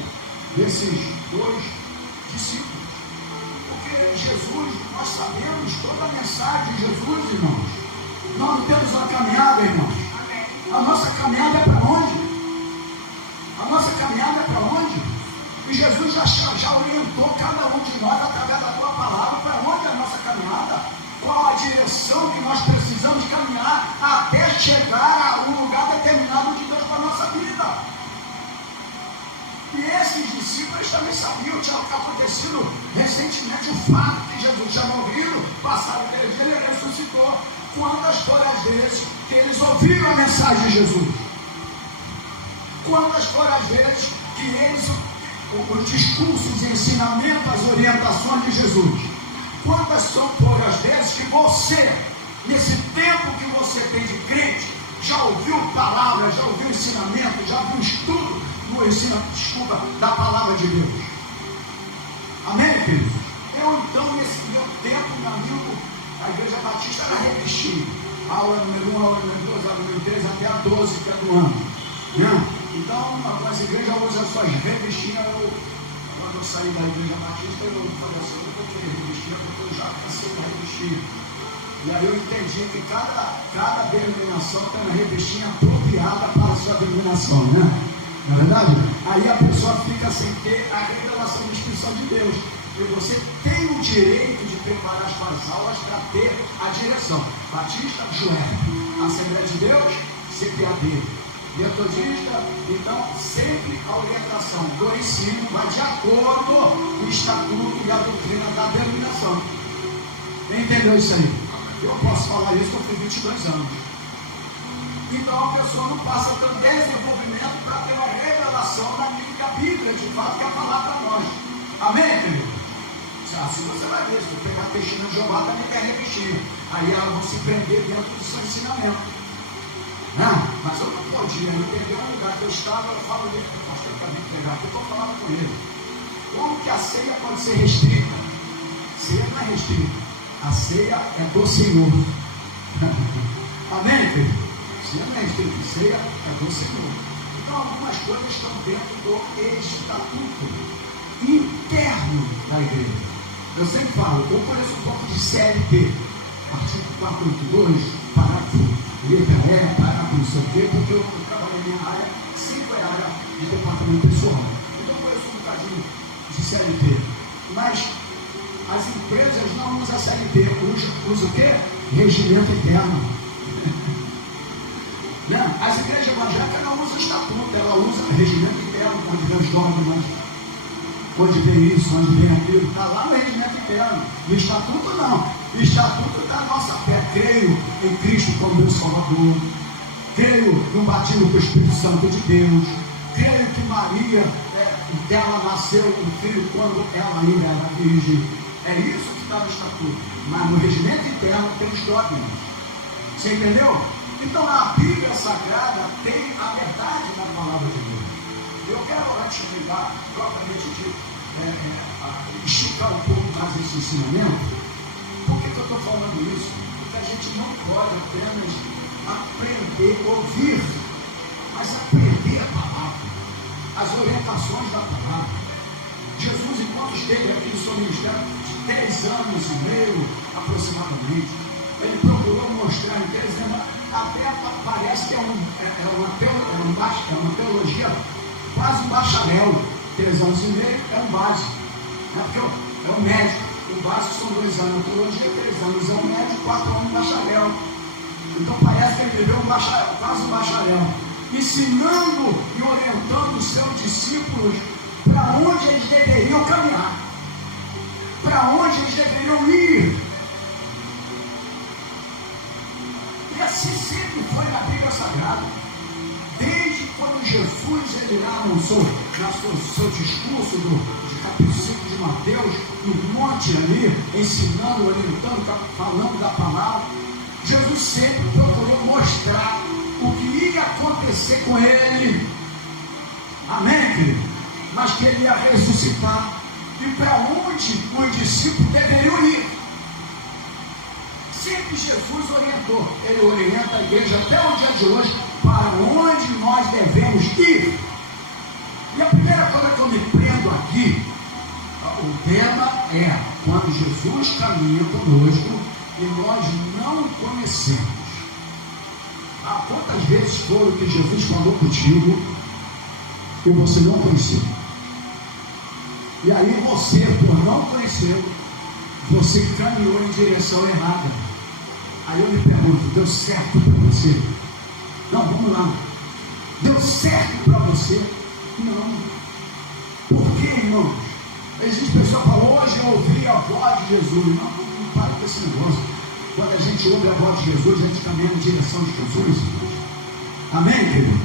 desses dois discípulos. Porque Jesus, nós sabemos toda a mensagem de Jesus, irmãos. Nós temos uma caminhada, irmãos. A nossa caminhada é para onde? A nossa caminhada é para onde? E Jesus já orientou cada um de nós através da tua palavra para onde é a nossa caminhada, qual a direção que nós precisamos caminhar até chegar a um lugar determinado de Deus para a nossa vida. E esses discípulos também sabiam, tinha acontecido recentemente o fato que Jesus tinha morrido, passaram 3 dias, ele ressuscitou. Quantas foram as vezes que eles ouviram a mensagem de Jesus? Quantas foram as vezes que eles, os discursos, os ensinamentos, as orientações de Jesus? Quantas foram as vezes que você, nesse tempo que você tem de crente, já ouviu palavras, já ouviu ensinamento, já viu estudo, no ensino, da palavra de Deus. Amém, queridos? Eu, então, nesse meu tempo, a Igreja Batista era revestir. Aula número 1, aula número 2, aula número 3, até a 12, que é do ano. Né? Então, as igrejas usam as suas revestinhas. Quando eu saí da Igreja Batista, eu falei assim, eu vou querer revestir, porque eu já passei para revestir. E aí eu entendi que cada denominação tem uma revestinha apropriada para a sua denominação, né? Não é verdade? Aí a pessoa fica sem ter a revelação da instrução de Deus. E você tem o direito de preparar as suas aulas para ter a direção. Batista, Joé. Assembleia de Deus, CPAD. Metodista, então sempre a orientação do ensino vai de acordo com o estatuto e a doutrina da denominação. Quem entendeu isso aí? Eu posso falar isso porque eu tenho 22 anos. Então a pessoa não passa tanto desenvolvimento para ter uma revelação da Bíblia, de fato, que é falar para nós. Amém, querido? Assim você vai ver, se você pegar a testemunha de Jeová, também é revestido. Aí elas vão se prender dentro do seu ensinamento. Mas eu não podia entender um lugar que eu estava, eu falo dele, eu pastor para me pegar, porque eu falava com ele. Como que a ceia pode ser restrita? Ceia não é restrita. A ceia é do Senhor. Amém, querido? Ceia não é restrita, ceia é do Senhor. Então algumas coisas estão dentro do estatuto interno da igreja. Eu sempre falo, eu conheço um pouco de CLT, artigo 482, parágrafo letra E, parágrafo não sei o quê, porque eu trabalho na minha área, sempre é área de departamento pessoal. Então eu conheço um bocadinho de CLT. Mas as empresas não usam CLT, usam o quê? Regimento interno. As igrejas evangélicas não usam estatuto, ela usa regimento interno, onde vem os dogmas, onde vem isso, onde vem aquilo, está lá no regimento interno. No estatuto não. O estatuto da nossa fé. Creio em Cristo como meu Salvador. Creio no batismo do Espírito Santo de Deus. Creio que Maria, ela nasceu um filho quando ela ainda era virgem. É isso que está no estatuto. Mas no regimento interno tem os dogmas. Você entendeu? Então a Bíblia Sagrada tem a verdade da palavra de Deus. Eu quero atividade, propriamente dito, esticar um pouco mais esse ensinamento. Por que eu estou falando isso? Porque a gente não pode apenas aprender, ouvir, mas aprender a palavra, as orientações da palavra. Jesus, enquanto esteve aqui em seu ministério, 3 anos e meio aproximadamente, ele procurou mostrar em 3 anos, até parece que é uma teologia, quase um bacharel. 3 anos e meio é um básico, porque é um médico. O básico são 2 anos de teologia, 3 anos é um médico, 4 anos bacharel. Então parece que ele viveu quase um bacharel, ensinando e orientando os seus discípulos para onde eles deveriam caminhar, para onde eles deveriam ir. E assim sempre foi na Bíblia Sagrada. Desde quando Jesus ele lá no seu discurso do capítulo 5 de Mateus, no monte ali, ensinando, orientando, falando da palavra, Jesus sempre procurou mostrar o que ia acontecer com ele. Amém, querido? Mas que ele ia ressuscitar. E para onde os discípulos deveriam ir. Sempre Jesus orientou. Ele orienta a igreja até o dia de hoje para onde nós devemos ir. E a primeira coisa que eu me prendo aqui, o tema é quando Jesus caminha conosco e nós não o conhecemos. Quantas vezes foi que Jesus falou contigo e você não conheceu? E aí você, por não conhecer, você caminhou em direção errada. Aí eu me pergunto, deu certo para você? Não, vamos lá. Deu certo para você? Não. Por quê, irmãos? Existe pessoa que fala, hoje eu ouvi a voz de Jesus. Não para com esse negócio. Quando a gente ouve a voz de Jesus, a gente caminha em direção de Jesus. Amém, querido?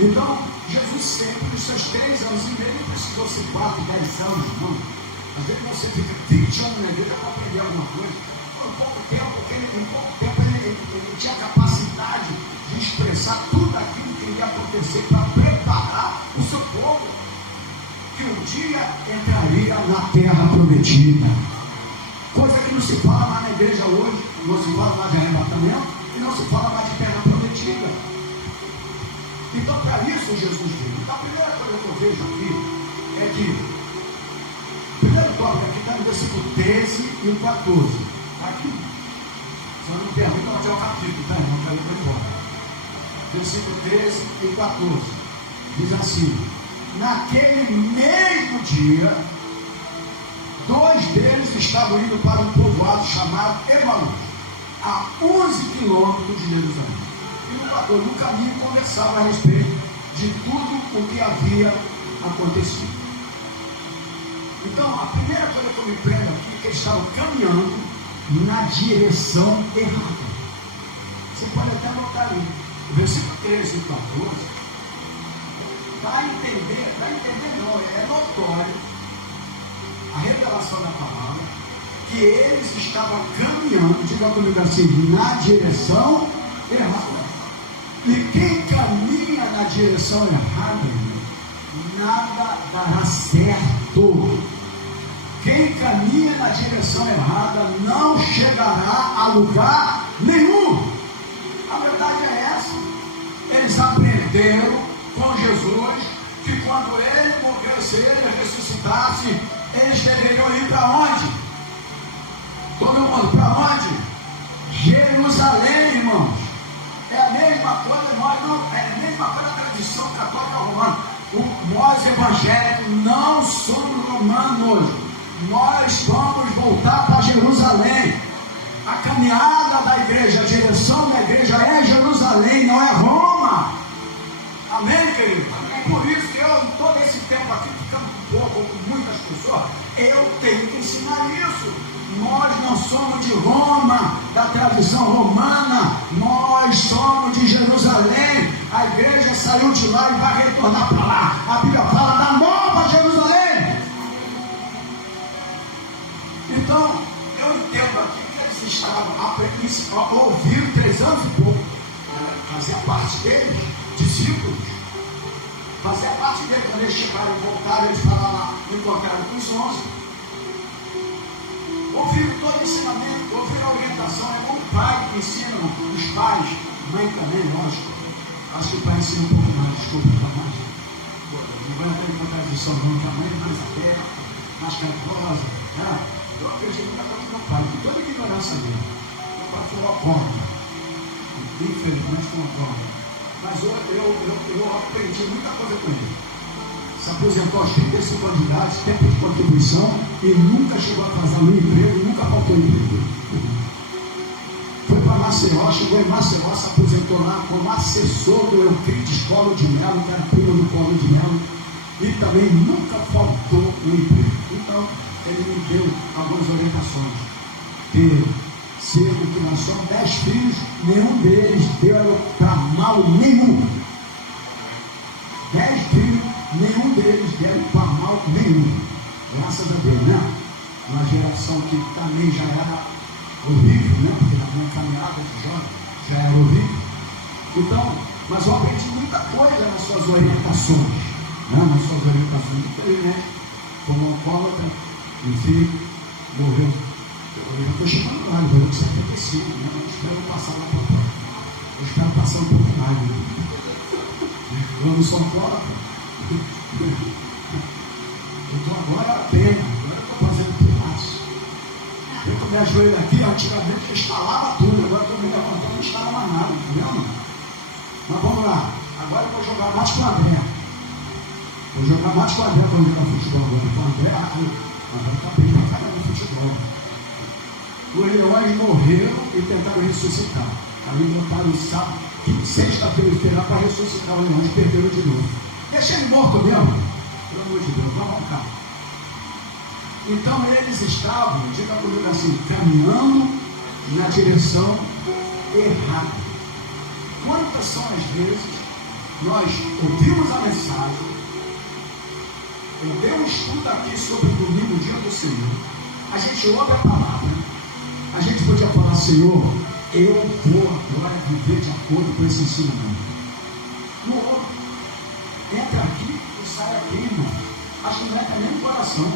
Então, Jesus sempre, nos seus 3 anos e meio, precisou ser 4, 10 anos, não. Às vezes você fica 20 anos na igreja para aprender alguma coisa. Por pouco tempo, ele tinha capacidade de expressar tudo aquilo que iria acontecer para preparar o seu povo, que um dia entraria na terra prometida. Coisa que não se fala mais na igreja hoje, não se fala mais de arrebatamento e não se fala mais de terra prometida. Então, para isso Jesus veio. Então, a primeira coisa que eu vejo aqui é que primeiro tópico aqui está no versículo 13 e 14. Aqui. Se eu não me pergunto, onde é o capítulo, tá? Não quero ir embora. Versículo 13 e 14. Diz assim: naquele mesmo dia, 2 deles estavam indo para um povoado chamado Emaús, a 11 quilômetros de Jerusalém. E no caminho conversavam a respeito de tudo o que havia acontecido. Então, a primeira coisa que eu me prendo aqui é que eles estavam caminhando na direção errada. Você pode até anotar ali, versículo 13 e 14, para entender não, é notório a revelação da palavra, que eles estavam caminhando, diga comigo assim, na direção errada. E quem caminha na direção errada, nada dará certo. Quem caminha na direção errada não chegará a lugar nenhum. A verdade é essa. Eles aprenderam com Jesus que quando ele morresse, ele ressuscitasse, eles deveriam ir para onde? Todo mundo, para onde? Jerusalém, irmãos. É a mesma coisa, nós não, é a mesma coisa da tradição católica romana. Nós evangélicos não somos romanos. Nós vamos voltar para Jerusalém. A caminhada da igreja, a direção da igreja é Jerusalém, não é Roma. Amém, querido? Por isso que eu, todo esse tempo aqui, ficando com pouco, com muitas pessoas, eu tenho que ensinar isso. Nós não somos de Roma, da tradição romana, nós somos de Jerusalém. A igreja saiu de lá e vai retornar para lá. A Bíblia fala da nova Jerusalém. Então, eu entendo aqui que eles estavam aprendendo, ouviram 3 anos e pouco, fazia parte deles, discípulos, fazia parte deles. Quando eles chegaram e voltaram, eles falaram, encontraram com os 11. Ouviram todo o ensinamento, ouviram a orientação. É como o pai que ensina, os pais, mãe também, lógico. Acho que o pai ensina um pouco mais, desculpa, mais. Não vai ter contradição não, que a mãe é mais aberta, mais caridosa. Eu acredito muita coisa do meu pai, com toda a ignorância dele. Meu pai foi alcoólatra, infelizmente foi alcoólatra. Mas eu aprendi muita coisa com ele. Se aposentou aos 35 anos de idade, tempo de contribuição, e nunca chegou a atrasar no emprego, e nunca faltou emprego. Foi para Maceió, chegou em Maceió, se aposentou lá como assessor do Euclides Collor de Mello, que era primo do Collor de Mello, e também nunca faltou no emprego. Então, ele me deu algumas orientações. Que cedo que nós somos 10 filhos, nenhum deles deu para mal nenhum. 10 filhos, nenhum deles deu para mal nenhum. Graças a Deus, né? Uma geração que também já era horrível, né? Porque a minha caminhada de jovem já era horrível. Então, mas eu aprendi muita coisa nas suas orientações, né? Nas suas orientações, infelizmente, como alcoólatra, enfim, morreu. Eu já estou chegando lá, eu vou ser acontecido, né? Eu espero passar lá para fora. Eu espero passar um pouco mais, né? Eu não sou alcoólatra. Eu estou agora bem, agora eu estou fazendo pilates. Eu com minha joelha aqui, antigamente eu instalava tudo, agora estou me levantando e não instalava nada, entendeu? Mas vamos lá, agora eu vou jogar mais com o André. Vou jogar mais com o André quando jogar futebol agora. Com o André, agora está bem pra caramba no futebol. Os leões morreram e tentaram ressuscitar. Aí botaram o sábado, sexta-feira esperar para ressuscitar os leões, perderam de novo. Deixa ele morto mesmo. Pelo amor de Deus, vamos cá. Então eles estavam, diga comigo assim, caminhando na direção errada. Quantas são as vezes nós ouvimos a mensagem, eu dei um estudo aqui sobre o domingo, o dia do Senhor, a gente ouve a palavra, a gente podia falar, Senhor, eu vou agora viver de acordo com esse ensinamento. Não ouve. Entra aqui, o sai aqui, irmão. Acho que não é nem no coração.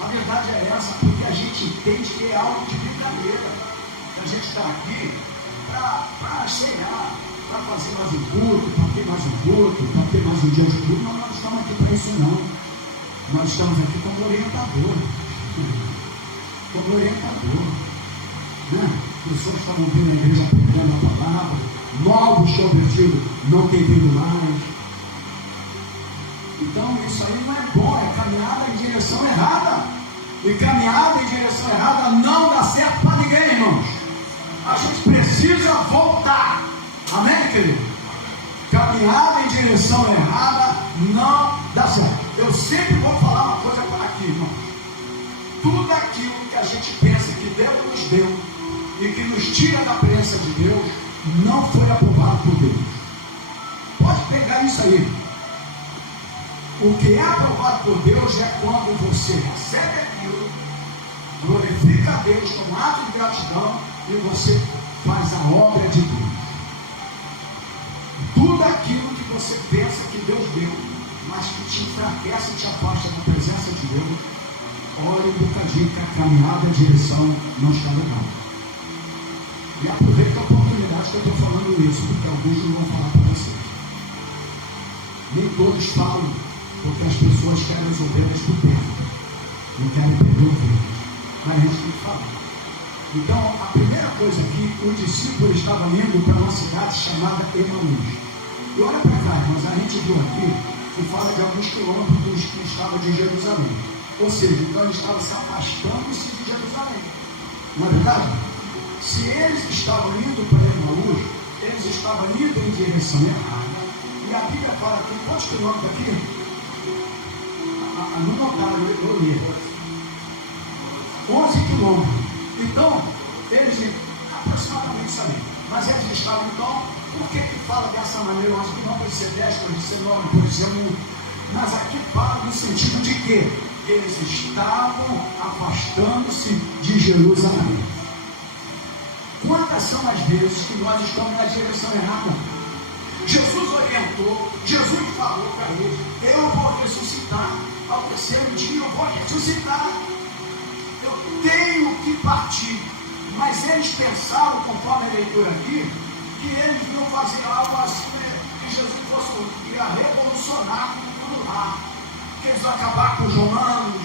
A verdade é essa, porque a gente entende que é algo de brincadeira. Que a gente está aqui para cear, para fazer mais um culto, para ter mais um culto, para ter mais um dia de culto. Não, nós não estamos aqui para isso não. Nós estamos aqui como orientador. Como orientador. Né? Pessoas estavam vindo à igreja pregando a palavra, novos convertidos não tem vindo mais. Então isso aí não é bom, é caminhada em direção errada. E caminhada em direção errada não dá certo para ninguém, irmãos. A gente precisa voltar. Amém, querido? Caminhada em direção errada não dá certo. Eu sempre vou falar uma coisa para aqui, irmãos. Tudo aquilo que a gente pensa que Deus nos deu e que nos tira da presença de Deus, não foi aprovado por Deus. Pode pegar isso aí. O que é aprovado por Deus é quando você recebe aquilo, glorifica a Deus com um ato de gratidão e você faz a obra de Deus. Tudo aquilo que você pensa que Deus deu, mas que te enfraquece e te afasta da presença de Deus, olhe um bocadinho que a caminhada, a direção não está legal. E aproveita a oportunidade que eu estou falando isso, porque alguns não vão falar para você. Nem todos falam, porque as pessoas querem as ovelhas por perto, não querem perder ovelhas. Mas a gente tem que falar. Então, a primeira coisa aqui, o discípulo estava indo para uma cidade chamada Emaús. E olha para cá, irmãos, a gente viu aqui que fala de alguns quilômetros que estavam de Jerusalém. Ou seja, então ele estava se afastando-se de Jerusalém. Não é verdade? Se eles estavam indo para Emaús, eles estavam indo em direção errada. E a Bíblia fala aqui, quantos quilômetros aqui? Não notaram, eu li. 11 quilômetros. Então, eles aproximadamente isso aí. Mas eles estavam, então, por que fala dessa maneira? 11 quilômetros, pode ser 10, pode ser 9, pode ser 1. Mas aqui fala no sentido de que eles estavam afastando-se de Jerusalém. Quantas são as vezes que nós estamos na direção errada? Jesus orientou, Jesus falou para eles: eu vou ressuscitar, ao terceiro dia eu vou ressuscitar, eu tenho que partir. Mas eles pensaram, conforme a leitura aqui, que eles iam fazer algo assim, que Jesus fosse ia revolucionar tudo lá, que eles iam acabar com os romanos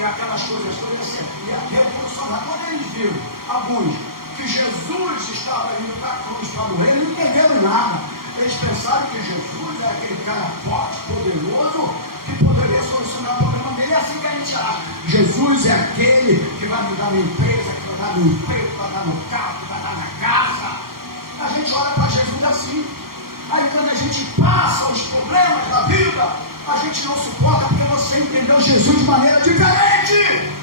e aquelas coisas todas, ia revolucionar. Quando eles viram alguns que Jesus estava indo para a cruz para morrer, eles não entenderam nada. Eles pensaram que Jesus era aquele cara forte, poderoso, que poderia solucionar o problema dele. É assim que a gente acha. Jesus é aquele que vai me dar na empresa, que vai dar no emprego, que vai dar no carro, que vai dar na casa. A gente olha para Jesus assim. Aí quando a gente passa os problemas da vida, a gente não suporta porque você entendeu Jesus de maneira diferente.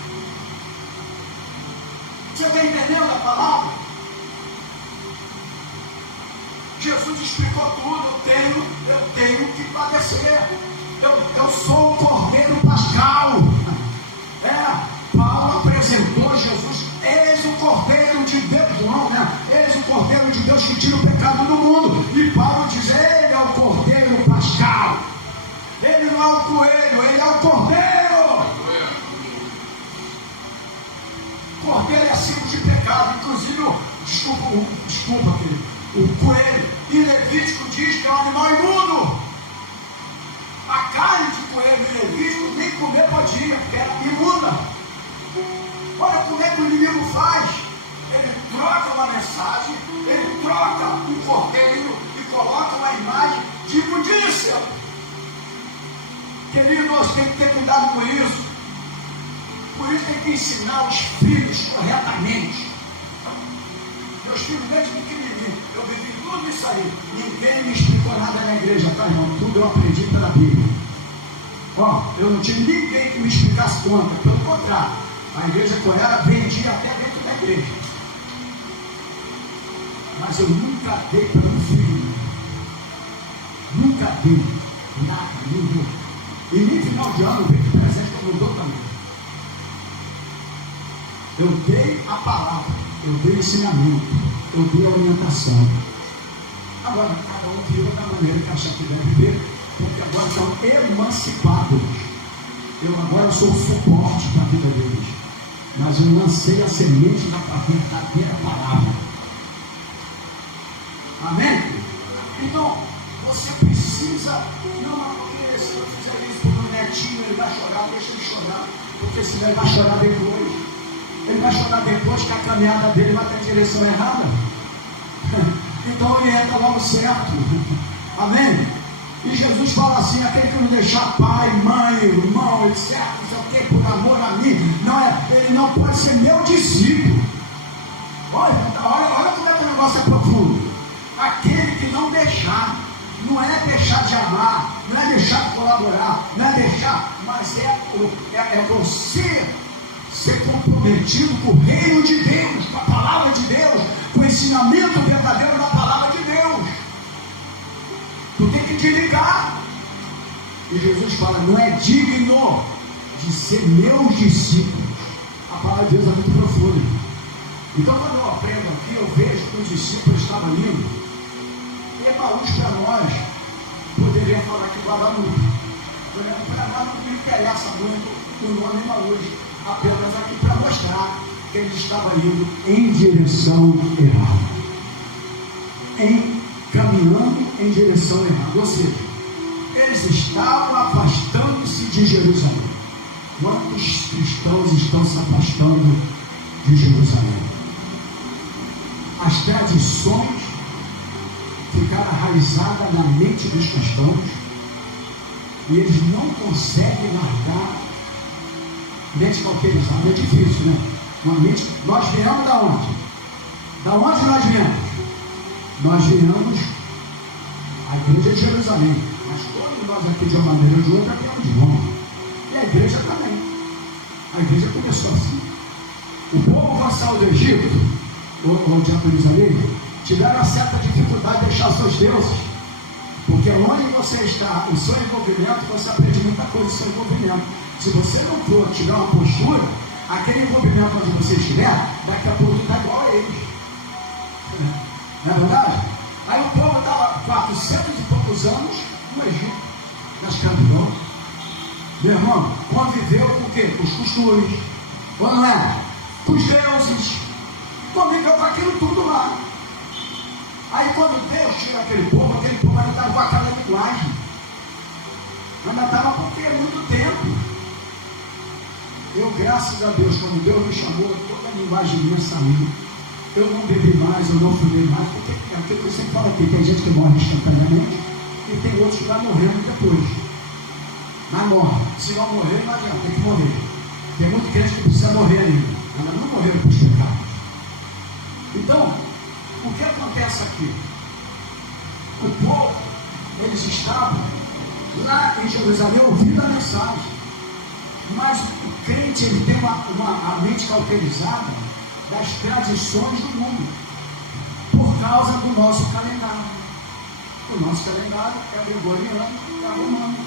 Você está entendendo a palavra? Jesus explicou tudo. Eu tenho que padecer. Eu sou o Cordeiro Pascal. Paulo apresentou Jesus. Eis o Cordeiro de Deus, não, né? Eis o Cordeiro de Deus que tira o pecado do mundo. E Paulo diz: ele é o Cordeiro Pascal. Ele não é o coelho, ele é o Cordeiro. Cordeiro é símbolo de pecado. Inclusive, desculpa querido, o coelho em Levítico diz que é um animal imundo. A carne de coelho em Levítico nem comer podia, porque era imunda. Olha como é que o inimigo faz. Ele troca uma mensagem, ele troca um cordeiro e coloca uma imagem de imundícia. Querido, nós temos que ter cuidado com isso. Por isso tem que ensinar os filhos corretamente. Meus filhos desde pequenininho, eu vivi tudo isso aí. Ninguém me explicou nada na igreja, tá, irmão? Tudo eu aprendi pela Bíblia. Eu não tive ninguém que me explicasse conta. Pelo contrário, a igreja que eu era vendia até dentro da igreja. Mas eu nunca dei para um filho. Nunca dei nada, nenhum. E nem final de ano eu vejo presente que eu não dou também. Eu dei a palavra, eu dei ensinamento, eu dei a orientação. Agora, cada um vive da maneira que acha que deve viver, porque agora estão emancipados. Eu agora sou suporte para a vida deles. Mas eu lancei a semente da verdadeira palavra. Amém? Então, você precisa, não, porque se eu fizer isso por um netinho, ele vai chorar, deixa ele chorar, porque senão ele vai chorar depois. Ele vai chorar depois que a caminhada dele vai ter direção errada. Então ele entra logo certo. Amém? E Jesus fala assim: aquele que não deixar pai, mãe, irmão, etc., não sei o que, por amor a mim, ele não pode ser meu discípulo. Olha como é que o negócio é profundo. Aquele que não deixar, não é deixar de amar, não é deixar de colaborar, não é deixar, mas é você ser comprometido com o reino de Deus, com a palavra de Deus, com o ensinamento verdadeiro da palavra de Deus. Tu tem que te ligar. E Jesus fala: não é digno de ser meus discípulos. A palavra de Deus é muito profunda. Então, quando eu aprendo aqui, eu vejo que os discípulos estavam indo. Emaús para nós poderia falar que Guadalupe. Para nós não me interessa muito o nome Emaús, apenas aqui para mostrar que eles estavam indo em direção errada, caminhando em direção errada. Ou seja, eles estavam afastando-se de Jerusalém. Quantos cristãos estão se afastando de Jerusalém? As tradições ficaram arraizadas na mente dos cristãos e eles não conseguem largar. Mente cauterizada é difícil, né? Uma mente, nós viemos da onde? Da onde nós viemos? Nós viemos a igreja de Jerusalém, mas todos nós aqui de uma maneira ou de outra viemos de Roma. E a igreja também. A igreja começou assim. O povo que saiu do Egito, ou de Jerusalém, tiveram uma certa dificuldade de deixar seus deuses, porque onde você está, o seu envolvimento, você aprende muita coisa do seu envolvimento. Se você não for, tiver uma postura, aquele envolvimento onde você estiver, daqui a pouco está igual a eles. Não é verdade? Aí o povo estava 400 e poucos anos no Egito, na escravidão. Meu irmão, conviveu com o quê? Com os costumes, ou não é? Com os deuses, conviveu com aquilo tudo lá. Aí quando Deus tira aquele povo ainda estava com aquela linguagem. Ainda estava porque é muito tempo. Eu, graças a Deus, quando Deus me chamou, toda a linguagem minha saiu. Eu não bebi mais, eu não fumei mais, porque é aquilo que eu sempre falo aqui: tem gente que morre instantaneamente e tem outros que vai morrendo depois. Mas morre. Se não morrer, não adianta, tem que morrer. Tem muito crente que precisa morrer ainda. Ainda não morreram por pecados. Então, o que acontece aqui? O povo, eles estavam lá em Jerusalém ouvindo a mensagem. Mas o crente, ele tem a mente cauterizada das tradições do mundo, por causa do nosso calendário. O nosso calendário é gregoriano e é romano.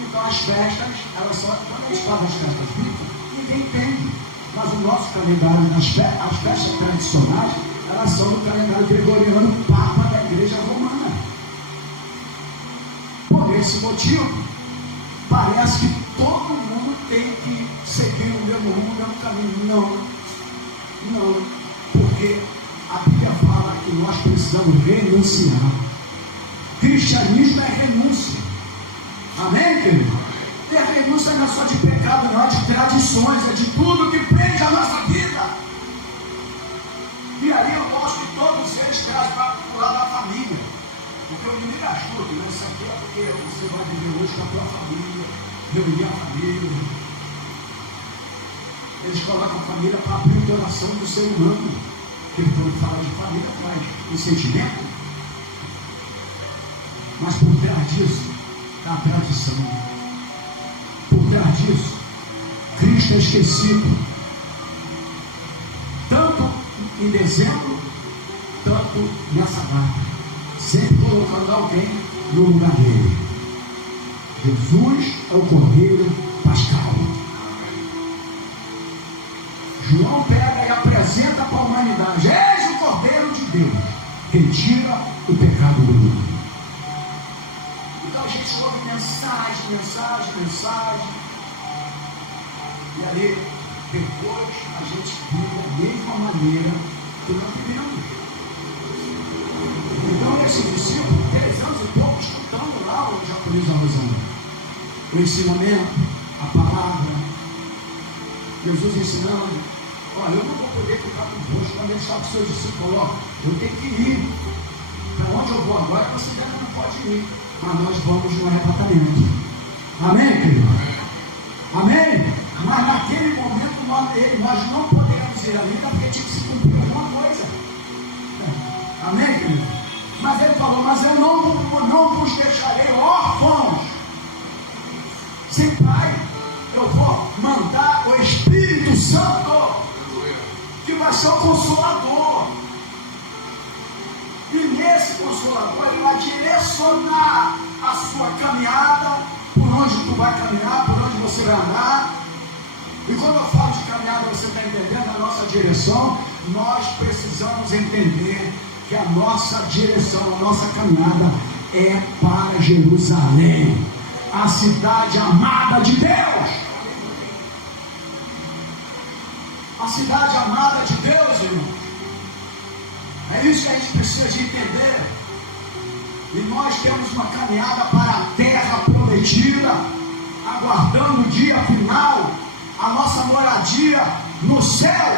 Então as festas, elas são, quando eles falam as festas bíblicas, ninguém entende. Mas o nosso calendário, as festas tradicionais, elas são do calendário gregoriano, papa da igreja romana. Por esse motivo, parece que todo mundo tem que seguir o mesmo rumo, o mesmo caminho. Não, porque a Bíblia fala que nós precisamos renunciar. Cristianismo é renúncia. Amém, querido? E a renúncia não é só de pecado, não, é de tradições, é de tudo que prende a nossa vida. E aí eu gosto que todos eles trazem para o lado da família. Porque o inimigo ajuda, né? Isso aqui é porque você vai viver hoje com a tua família, reunir a família. Eles colocam a família para abrir o coração do ser humano. Porque quando fala de família, traz o sentimento. Mas por trás disso, está a tradição. Por trás disso, Cristo é esquecido. Tanto em dezembro, tanto nessa data. Sempre colocando alguém no lugar dele. Jesus é o Cordeiro Pascal. João pega e apresenta para a humanidade: eis o Cordeiro de Deus, que tira o pecado do irmão. Então a gente ouve mensagem. E aí, depois a gente vive da mesma maneira que não vivemos. Então esse discípulo, 10 anos e pouco, escutando lá o japonês da Rosana, o ensinamento, a palavra, Jesus ensinando, olha, eu não vou poder ficar convosco, quando ele está com seus discípulos, ó, eu tenho que ir. Para onde eu vou agora, você ainda não pode ir. Mas nós vamos no arrebatamento. Amém, querido? Amém? Mas naquele momento nós não podemos ir ainda, porque tinha que se cumprir alguma coisa. Amém, querido? Mas ele falou, mas eu não vos deixarei órfãos, sem pai. Eu vou mandar o Espírito Santo, que vai ser o Consolador. E nesse Consolador, ele vai direcionar a sua caminhada, por onde tu vai caminhar, por onde você vai andar. E quando eu falo de caminhada, você está entendendo a nossa direção? Nós precisamos entender que a nossa direção, a nossa caminhada é para Jerusalém, a cidade amada de Deus. A cidade amada de Deus, irmão. É isso que a gente precisa de entender. E nós temos uma caminhada para a terra prometida, aguardando o dia final, a nossa moradia no céu.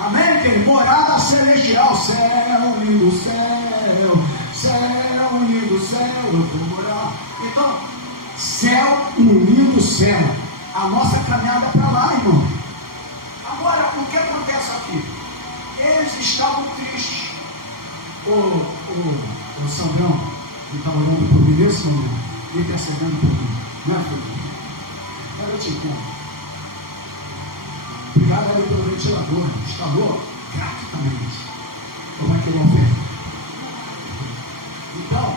Amém, querido? Morada celestial, céu, lindo céu, céu, lindo céu, eu vou morar. Então, céu e lindo céu. A nossa caminhada é para lá, irmão. Agora, o que acontece aqui? Eles estavam tristes. O Sandrão, que está orando por mim, esse homem, ele está cedendo por mim. Não é, filho? Agora eu te entendo. Obrigado ali pelo ventilador. Instalou praticamente. Como é que ele oferta? Então,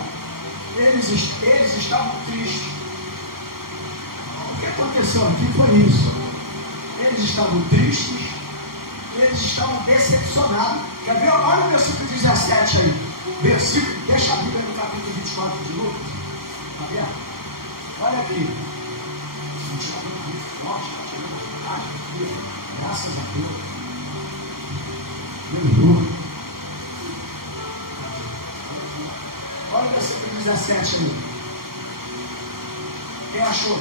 eles estavam tristes. O que aconteceu aqui foi isso. Eles estavam tristes, eles estavam decepcionados. Quer ver? Olha o versículo 17 aí. Versículo, deixa a Bíblia no capítulo 24 de Lucas. Está vendo? Olha aqui. A gente está vendo muito forte, está vendo vontade aqui. Graças a Deus. Aleluia. Olha o versículo 17 aí. Quem achou?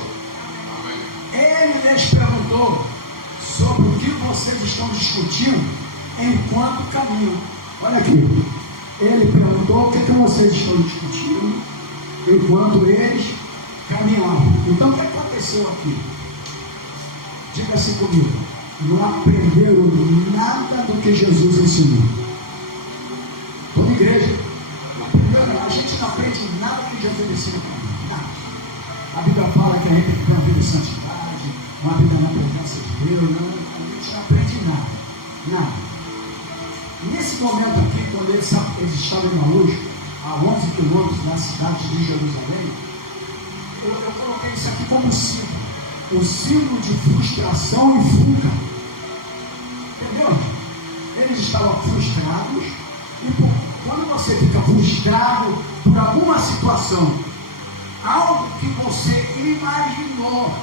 Ele lhes perguntou sobre o que vocês estão discutindo enquanto caminham. Olha aqui. Ele perguntou o que vocês estão discutindo enquanto eles caminhavam. Então o que aconteceu aqui? Diga assim comigo. Não aprenderam nada do que Jesus ensinou. Toda igreja. A gente não aprende nada do que Jesus ensinou para mim. Nada. A Bíblia fala que a gente tem que ter uma vida de santidade, uma vida na presença de Deus. A gente não aprende nada. Nada. Nesse momento aqui, quando eles estavam na luz, a 11 quilômetros da cidade de Jerusalém, eu coloquei isso aqui como símbolo. O símbolo de frustração e fuga. Entendeu? Eles estavam frustrados. E quando você fica frustrado por alguma situação, algo que você imaginou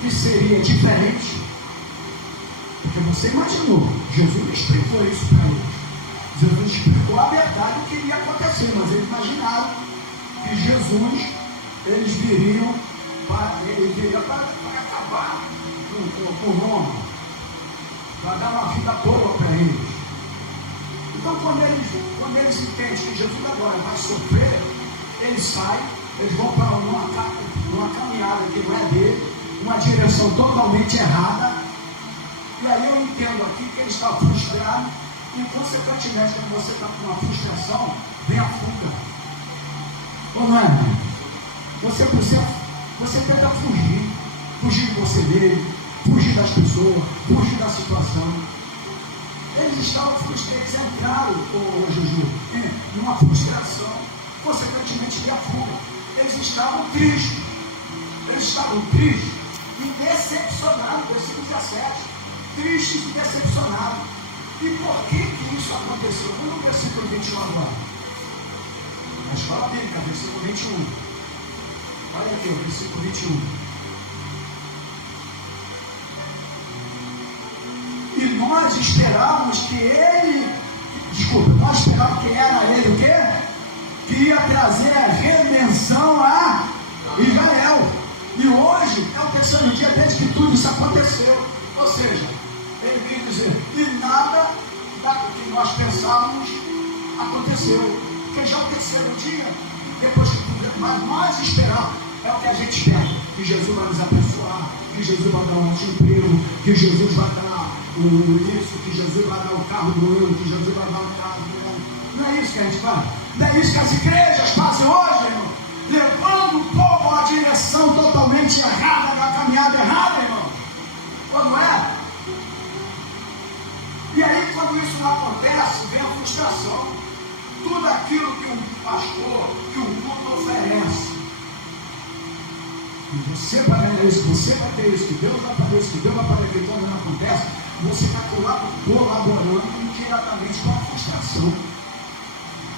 que seria diferente, porque você imaginou, Jesus explicou isso para eles. Jesus explicou a verdade que iria acontecer, mas eles imaginaram que Jesus, eles viriam para acabar com Roma, para dar uma vida boa para eles. Então, quando eles entendem que Jesus agora vai sofrer, eles saem, eles vão para uma caminhada que não é dele, uma direção totalmente errada. E aí eu entendo aqui que ele está frustrado e, consequentemente, quando você está com uma frustração, vem a fuga. Ou não é? Você tenta fugir de você mesmo, fugir das pessoas, fugir da situação. Eles estavam frustrados, eles entraram, Juju, numa frustração, consequentemente vem a fuga. Eles estavam tristes e decepcionados, versículo 17. Tristes e decepcionados. E por que isso aconteceu? No versículo 29 lá. Na escola bíblica, versículo 21. Olha aqui, o versículo 21. E nós esperávamos que ele, nós esperávamos que era ele o quê? Que ia trazer a redenção a Israel. E hoje é o terceiro dia desde que tudo isso aconteceu. Ou seja, ele quis dizer que nada do que nós pensávamos aconteceu. Porque já é o terceiro dia, depois que tudo, mas nós esperávamos, é o que a gente espera, que Jesus vai nos abençoar, que Jesus vai dar um emprego, que Jesus vai dar isso, que Jesus vai dar o carro do ano, que Jesus vai dar o carro do ano. Não é isso que a gente faz? Não é isso que as igrejas fazem hoje, irmão? Levando o povo à direção totalmente errada, na caminhada errada, irmão. Quando é? E aí, quando isso não acontece, vem a frustração. Tudo aquilo que um pastor, que um culto oferece, e você vai ganhar isso, você vai ter isso, que Deus vai fazer isso, que Deus vai fazer aquilo, quando não acontece, você está colaborando diretamente com a frustração.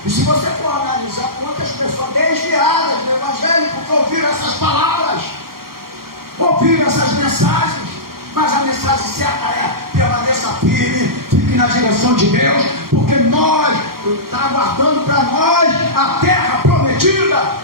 E se você for analisar quantas pessoas desviadas do Evangelho, porque ouviram essas palavras, ouviram essas mensagens, mas a mensagem certa é: permaneça firme, fique na direção de Deus, porque nós, está aguardando para nós a terra prometida.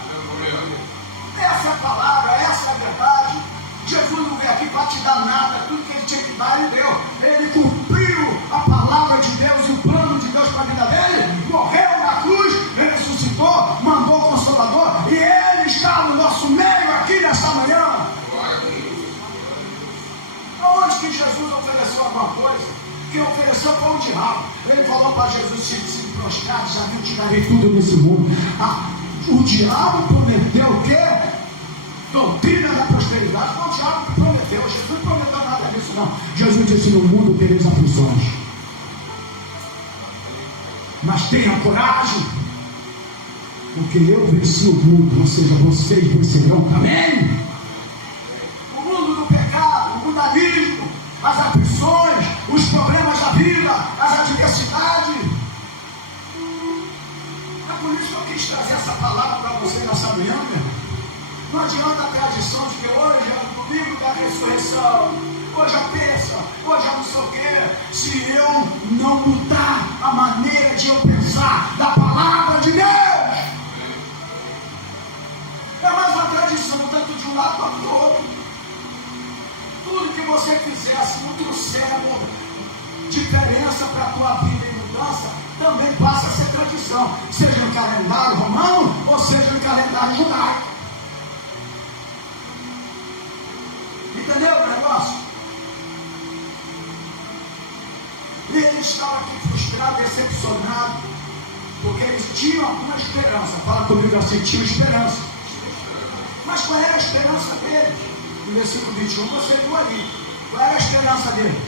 Essa é a palavra, essa é a verdade. Jesus não veio aqui para te dar nada, tudo que ele tinha que dar, ele deu. Ele cumpriu a palavra de Deus e o plano de Deus para a vida dele, morreu na cruz, ele ressuscitou, mandou o Consolador, e ele está no nosso meio aqui nesta manhã. Aonde que Jesus ofereceu alguma coisa? Quem ofereceu foi o diabo. Ele falou para Jesus: se prostrar, já viu, tirarei tudo desse mundo. O diabo prometeu o quê? Doutrina da prosperidade. Não, o diabo prometeu. Jesus não prometeu nada disso, não. Jesus disse: no mundo tereis aflições, mas tenha coragem, porque eu venci o mundo. Ou seja, vocês vencerão também. O mundo do pecado, o mundanismo, as aflições, os problemas da vida, as adversidades. É por isso que eu quis trazer essa palavra para você nessa manhã, meu irmão. Não adianta a tradição de que hoje é o domingo da ressurreição, hoje é a terça, hoje é não sei o quê. Se eu não mudar a maneira de eu pensar da palavra de Deus, é mais uma tradição, tanto de um lado quanto do outro. Tudo que você fizesse não trouxer diferença para a tua vida e mudança, também passa a ser tradição, seja no calendário romano ou seja no calendário judaico. Entendeu o negócio? E eles estavam aqui frustrados, decepcionados, porque eles tinham alguma esperança. Fala comigo assim: tinham esperança. Mas qual era a esperança deles? No versículo 21 você viu ali. Qual era a esperança deles?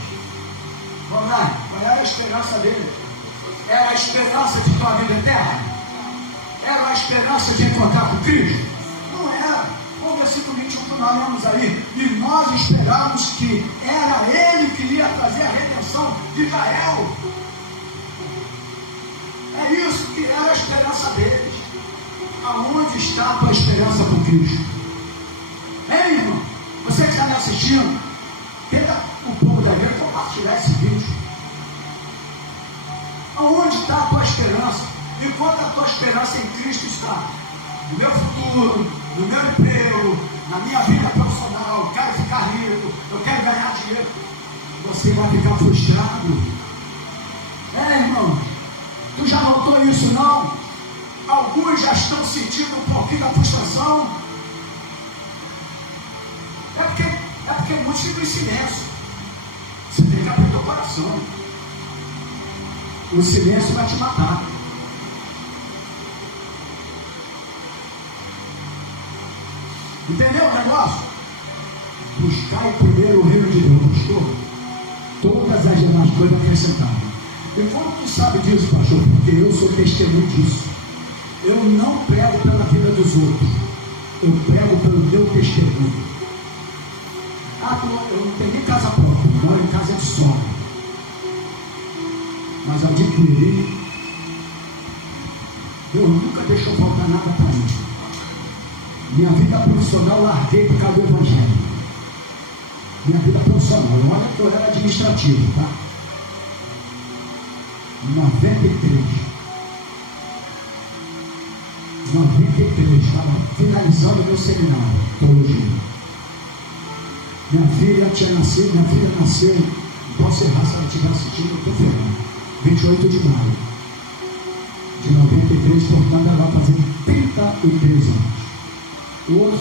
Vamos lá, qual era a esperança deles? Era a esperança de tua vida eterna? Era a esperança de encontrar com Cristo? Não era. O versículo 21 que nós lemos aí: e nós esperávamos que era ele que ia trazer a redenção de Israel. É isso que era a esperança deles. Aonde está a tua esperança por Cristo? Ei, irmão, você que está me assistindo, tenta o povo da igreja compartilhar esse vídeo. Aonde está a tua esperança? Enquanto a tua esperança em Cristo está no meu futuro, no meu emprego, na minha vida profissional, eu quero ficar rico, eu quero ganhar dinheiro, você vai ficar frustrado. Irmão, tu já notou isso, não? Alguns já estão sentindo um pouquinho da frustração. É porque muitos ficam em silêncio. Você tem que abrir teu coração. O silêncio vai te matar. Entendeu o negócio? Buscar primeiro o reino de Deus, pastor. Todas as demais coisas acrescentadas. E como tu sabe disso, pastor? Porque eu sou testemunho disso. Eu não prego pela vida dos outros, eu prego pelo meu testemunho. Eu não tenho nem casa própria, moro em casa de sogra, mas adquiri. Deus nunca deixou faltar Minha vida profissional larguei por causa do Evangelho. Minha vida profissional, olha que eu era administrativo, tá? Em 93, estava finalizando meu seminário, teologia. Minha filha nasceu, não posso errar se ela estiver assistindo, eu estou ferrando, 28 de maio de 93, portanto ela vai fazer 33 anos. O outro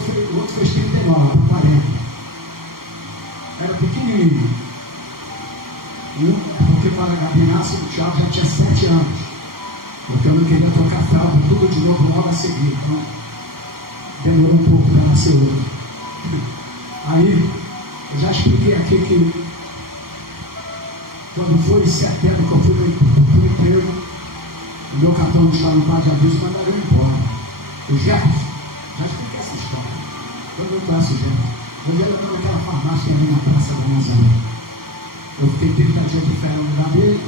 fez 39, 40. Era pequenininho. Porque para a Gabi nasce, o Thiago já tinha 7 anos. Porque eu não queria trocar fralda, tudo de novo logo a seguir. Então, demorou um pouco para nascer hoje. Aí, eu já expliquei aqui que quando foi em setembro que eu fui no emprego, o meu cartão não estava no par de aviso, mandaram eu embora. O Jefferson, já expliquei essa história. Todo mundo conhece o Jefferson. Ele era naquela farmácia ali na Praça da Nazaré. Eu fiquei 30 dias de férias no lugar dele.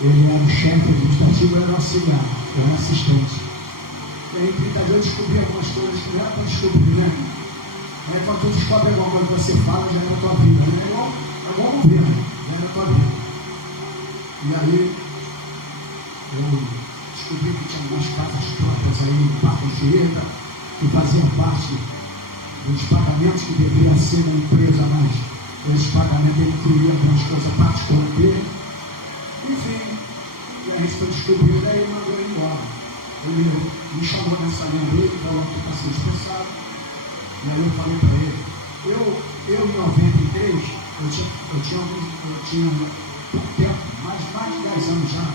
Ele era o chefe administrativo, eu era o auxiliar, eu era assistente. E aí, em 30 dias, eu descobri algumas coisas que não era para descobrir, né? Aí, quando tu descobre alguma coisa que você fala, já era a tua vida, né? É igual governo, já era a tua vida. E aí, eu descobri que tinha algumas casas próprias aí no Parque Anchieta, que faziam parte dos pagamentos que deveriam ser da empresa, mas esse pagamento incluía algumas coisas particulares dele. Enfim, e a gente foi descobrindo, daí ele mandou ele embora. Ele me chamou nessa linha dele, falou que está sendo dispensado. E aí eu falei para ele, eu em 93, eu tinha pouco tempo, mais de 10 anos já,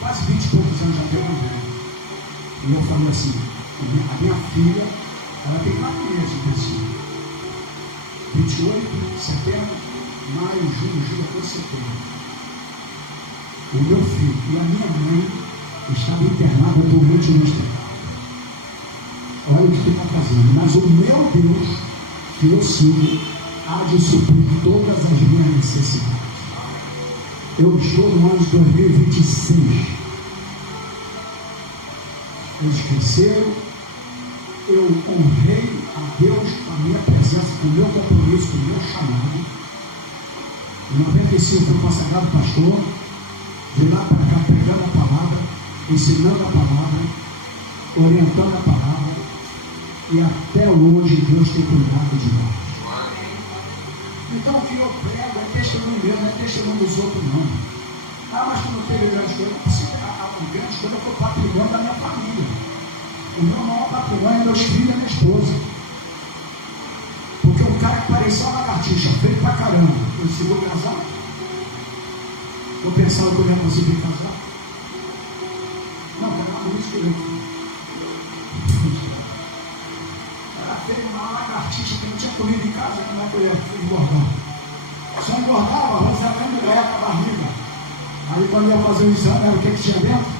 quase 20 e poucos anos já deu governo. E eu falei assim, a minha filha, ela tem 4 meses de pessoa. 28 de setembro, maio, junho, julho, agosto, setembro. O meu filho e a minha mãe estavam internados doente no hospital. Olha o que está fazendo. Mas o meu Deus, que eu sigo, há de suprir todas as minhas necessidades. Eu estou no ano de 2026. Eles cresceram. Eu honrei a Deus com a minha presença, com o meu compromisso, com o meu chamado. Em 95 fui consagrado pastor. De lá para cá, pregando a palavra, ensinando a palavra, orientando a palavra, e até hoje Deus tem cuidado de nós. Então o que eu prego é testemunho meu, não é testemunho dos outros, não. Ah, mas tu não teve grandes coisas. Não precisa ter grandes coisas, foi o patrimônio da minha família. O meu maior patrimônio é meus filhos e minha esposa. Porque o cara que parecia uma lagartixa, feio pra caramba, conseguiu casar. Estou pensando que eu ia conseguir casar. Não, era uma bonita diferente. Ela teve uma lagartixa que não tinha comida em casa, como é que eu ia engordar? Só engordava, arroz da grande mulher com a barriga. Aí quando ia fazer o exame, era o que tinha dentro?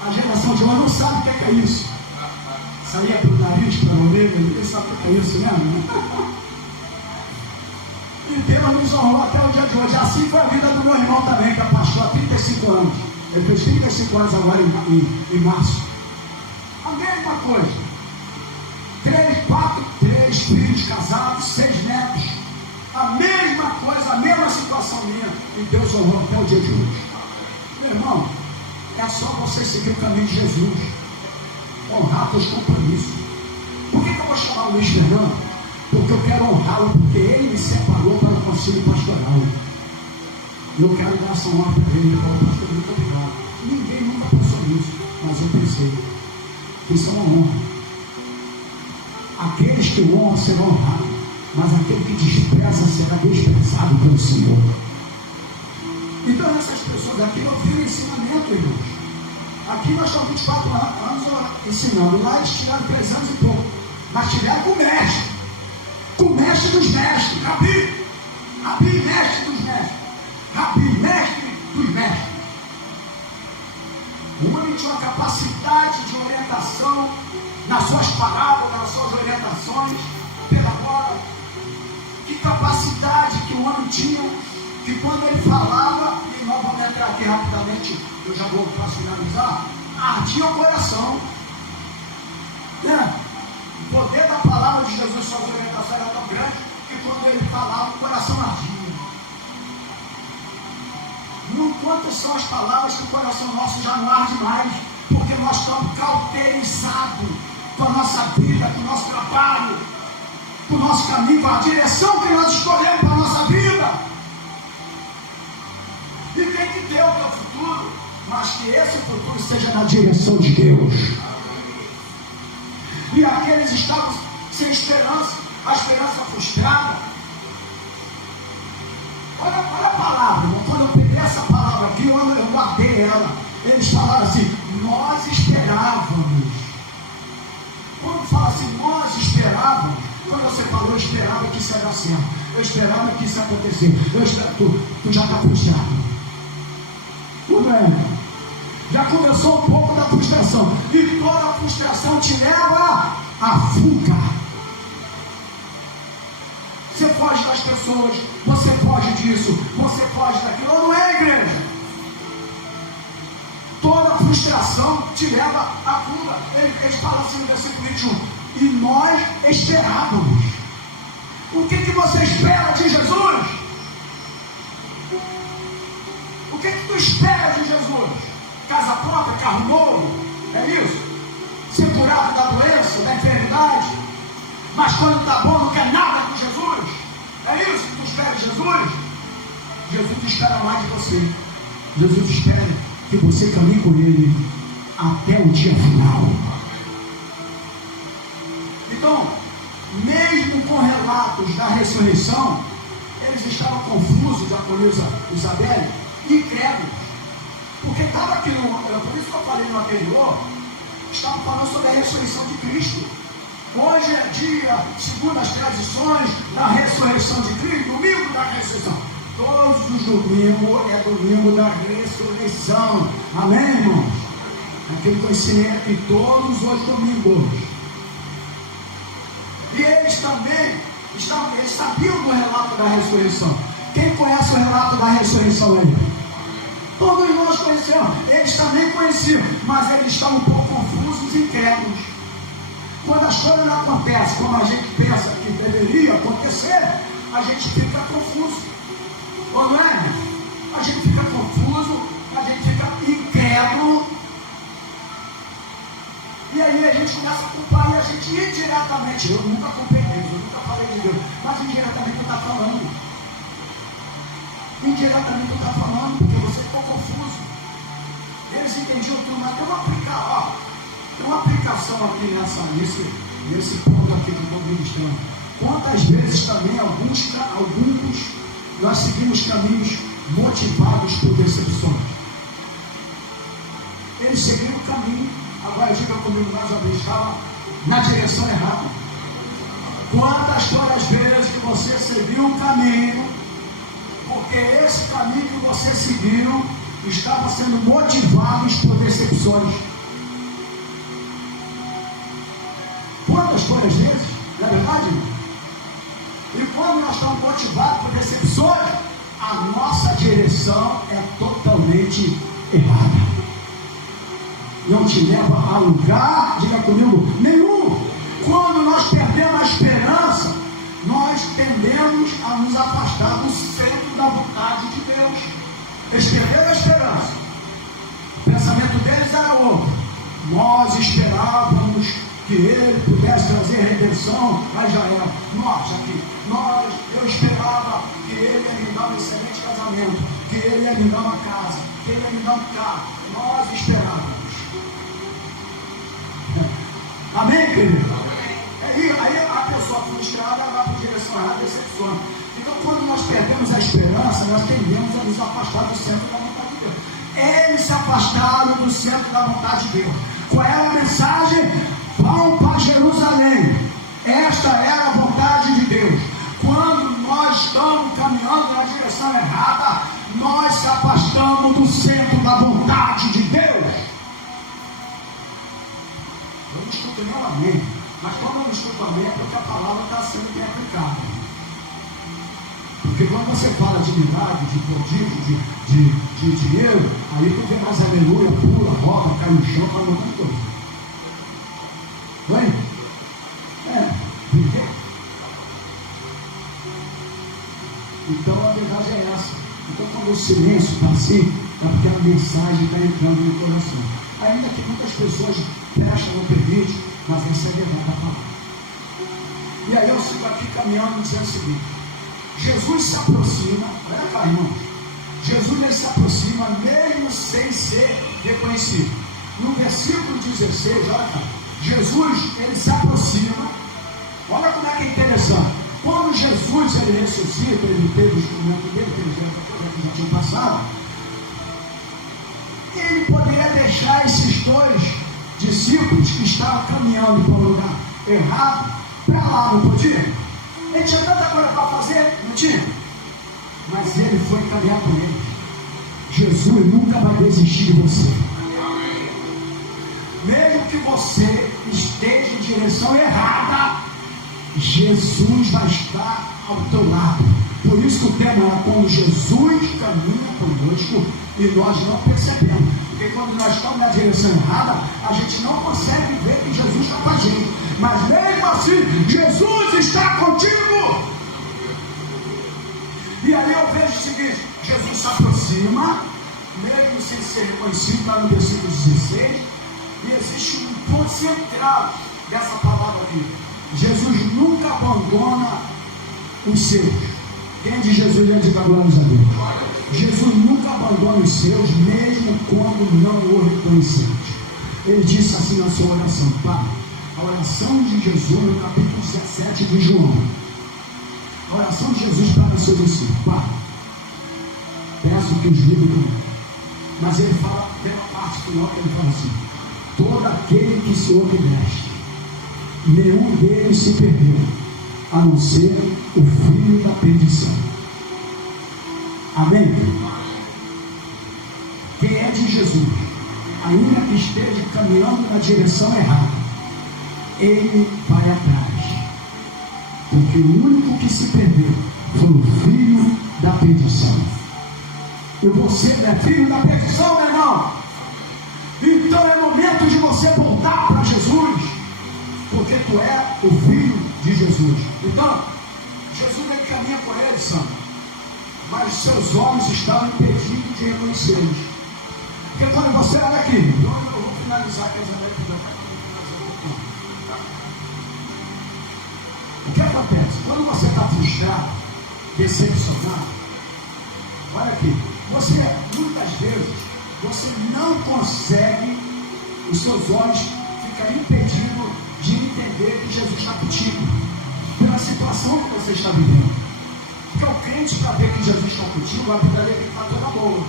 A geração de hoje não sabe o que é isso. Saía pelo nariz, pela orelha, ninguém sabe o que é isso mesmo. E Deus nos honrou até o dia de hoje. Assim foi a vida do meu irmão também, que é pastor há 35 anos. Ele fez 35 anos agora em março. A mesma coisa. 3 filhos casados, 6 netos. A mesma coisa, a mesma situação minha. E Deus honrou até o dia de hoje. Meu irmão, é só você seguir o caminho de Jesus. Honrar seus compromissos. Por que eu vou chamar o Luiz Fernando? Porque eu quero honrá-lo, porque ele me separou para o conselho pastoral. Eu quero dar essa honra para ele. Ele falou, pastor, muito obrigado. Ninguém nunca pensou nisso, mas eu pensei. Isso é uma honra. Aqueles que honram serão honrados, mas aquele que despreza será desprezado pelo Senhor. Então essas pessoas aqui ouviram o ensinamento, irmãos. Aqui nós estamos 24 anos ensinando. Lá eles tiraram 3 anos e pouco. Mas tiveram com o mestre. Com o mestre dos mestres. Rabi, mestre dos mestres. Rabi, mestre dos mestres. O homem tinha uma capacidade de orientação nas suas palavras, nas suas orientações pedagógicas. Que capacidade que o homem tinha, que quando ele falava, e nós vamos entrar aqui rapidamente, eu já vou para finalizar, ardia o coração. Né? O poder da palavra de Jesus sobre a orientação era tão grande que quando ele falava, o coração ardia. Quantas são as palavras que o coração nosso já não arde mais, porque nós estamos cauterizados com a nossa vida, com o nosso trabalho, com o nosso caminho, com a direção que nós escolhemos para a nossa vida. E tem que ter o teu futuro, mas que esse futuro seja na direção de Deus. E aqueles estavam sem esperança, a esperança frustrada. Olha a palavra, quando eu peguei essa palavra aqui, eu guardei ela. Eles falaram assim: nós esperávamos. Quando fala assim, nós esperávamos, quando você falou, eu esperava que isso ia dar certo, eu esperava que isso ia acontecer, eu esperava, tu já está frustrado. Tudo bem, já começou um pouco da frustração, e toda a frustração te leva à fuga. Você foge das pessoas, você foge disso, você foge daquilo, ou não é, igreja? Toda frustração te leva à fuga. Eles falam assim no versículo 21, e nós esperávamos. O que você espera de Jesus? O que tu espera de Jesus? Casa própria, carro novo? É isso? Ser curado da doença, da enfermidade? Mas quando está bom, não quer nada com Jesus? É isso que tu espera de Jesus? Jesus espera mais de você. Jesus espera que você caminhe com Ele até o dia final. Então, mesmo com relatos da ressurreição, eles estavam confusos, Jaconilza e Isabel, e incrédulos. Porque estava aqui por isso que eu falei no anterior, estava falando sobre a ressurreição de Cristo. Hoje é dia, segundo as tradições, da ressurreição de Cristo, domingo da ressurreição. Todos os domingos é domingo da ressurreição. Amém, irmãos? Aquele conhecimento de todos os domingos. E eles também eles sabiam do relato da ressurreição. Quem conhece o relato da ressurreição aí? Todos nós conhecemos. Eles também conheciam, mas eles estão um pouco confusos e incrédulos. Quando as coisas não acontecem como a gente pensa que deveria acontecer, a gente fica confuso. Ou não é? A gente fica confuso, a gente fica incrédulo. E aí a gente começa a culpar e a gente indiretamente, eu nunca culpei Deus, eu nunca falei de Deus, mas indiretamente eu estou falando. Indiretamente eu estou falando, porque você ficou confuso. Eles entendiam tudo, mas tem uma aplicação aqui nesse ponto aqui que eu estou ministrando. Quantas vezes também alguns nós seguimos caminhos motivados por decepções. Eles seguiram o caminho, agora diga comigo mais uma vez, estava na direção errada. Quantas vezes que você seguiu o caminho, porque esse caminho que você seguiu estava sendo motivados por decepções. Quantas vezes, não é verdade? E quando nós estamos motivados por decepções, a nossa direção é totalmente errada. Não te leva a lugar, diga comigo, nenhum. Quando nós perdemos a esperança, nós tendemos a nos afastar do centro da vontade de Deus. Eles perderam a esperança. O pensamento deles era outro. Nós esperávamos que Ele pudesse trazer redenção, mas já era. Eu esperava que Ele ia me dar um excelente casamento, que Ele ia me dar uma casa, que Ele ia me dar um carro. Nós esperávamos. Amém, querido? Aí a pessoa frustrada vai para a direção errada e decepciona. Então, quando nós perdemos a esperança, nós tendemos a nos afastar do centro da vontade de Deus. Eles se afastaram do centro da vontade de Deus. Qual é a mensagem? Vão para Jerusalém. Esta era a vontade de Deus. Quando nós estamos caminhando na direção errada, nós se afastamos do centro da vontade de Deus. Eu não escuto nenhum amém. Mas quando eu não escuto amém, é porque a palavra está sendo bem aplicada. Porque quando você fala de milagre, de prodígio, de dinheiro, aí tu vê mais aleluia, pula, roda, cai no chão, faz um monte de coisa. Não é? o silêncio para si, é porque a mensagem está entrando no coração. Ainda que muitas pessoas prestam ou permitem, mas essa é a verdade da palavra. E aí eu sigo aqui caminhando dizendo o seguinte: Jesus se aproxima, olha cá, irmão. Jesus ele se aproxima mesmo sem ser reconhecido. No versículo 16, olha cá, Jesus ele se aproxima. Olha como é que é interessante. Quando Jesus ele ressuscita, ele teve o instrumento dele, que já tinha passado, ele poderia deixar esses dois discípulos que estavam caminhando para um lugar errado para lá, não podia? Ele tinha tanta coisa para fazer, não tinha? Mas ele foi caminhar com ele. Jesus nunca vai desistir de você. Mesmo que você esteja em direção errada, Jesus vai estar ao teu lado. Por isso que o tema é quando Jesus caminha conosco e nós não percebemos. Porque quando nós estamos na direção errada, a gente não consegue ver que Jesus está com a gente. Mas mesmo assim, Jesus está contigo. E aí eu vejo o seguinte: Jesus se aproxima, mesmo sem ser reconhecido, lá no versículo 16. E existe um ponto central dessa palavra aqui: Jesus nunca abandona os seus. Quem é de Jesus é de glória a Deus. Jesus nunca abandona os seus, mesmo quando não o reconhecemos. Ele disse assim na sua oração, Pai. A oração de Jesus no capítulo 17 de João. A oração de Jesus para seus discípulos: Pai, peço que os livre do mal. Mas ele fala, pela parte final, que ele fala assim: todo aquele que o Senhor que deste, nenhum deles se perdeu, a não ser o filho da perdição. Amém? Quem é de Jesus, ainda que esteja caminhando na direção errada, ele vai atrás. Porque o único que se perdeu foi o filho da perdição. E você é filho da perdição, meu irmão? Então é momento de você voltar para Jesus, porque tu é o filho de Jesus. Então, Jesus ele caminha com ele, Santo, mas seus olhos estavam impedidos de reconhecê-los. Porque quando você olha aqui, eu vou finalizar aqui as Américas. O que acontece? Quando você está frustrado, decepcionado, olha aqui, você muitas vezes você não consegue, os seus olhos ficam impedidos de entender que Jesus está contigo, pela situação que você está vivendo. Porque o crente, para ver que Jesus está contigo, a vida dele tem que estar toda boa.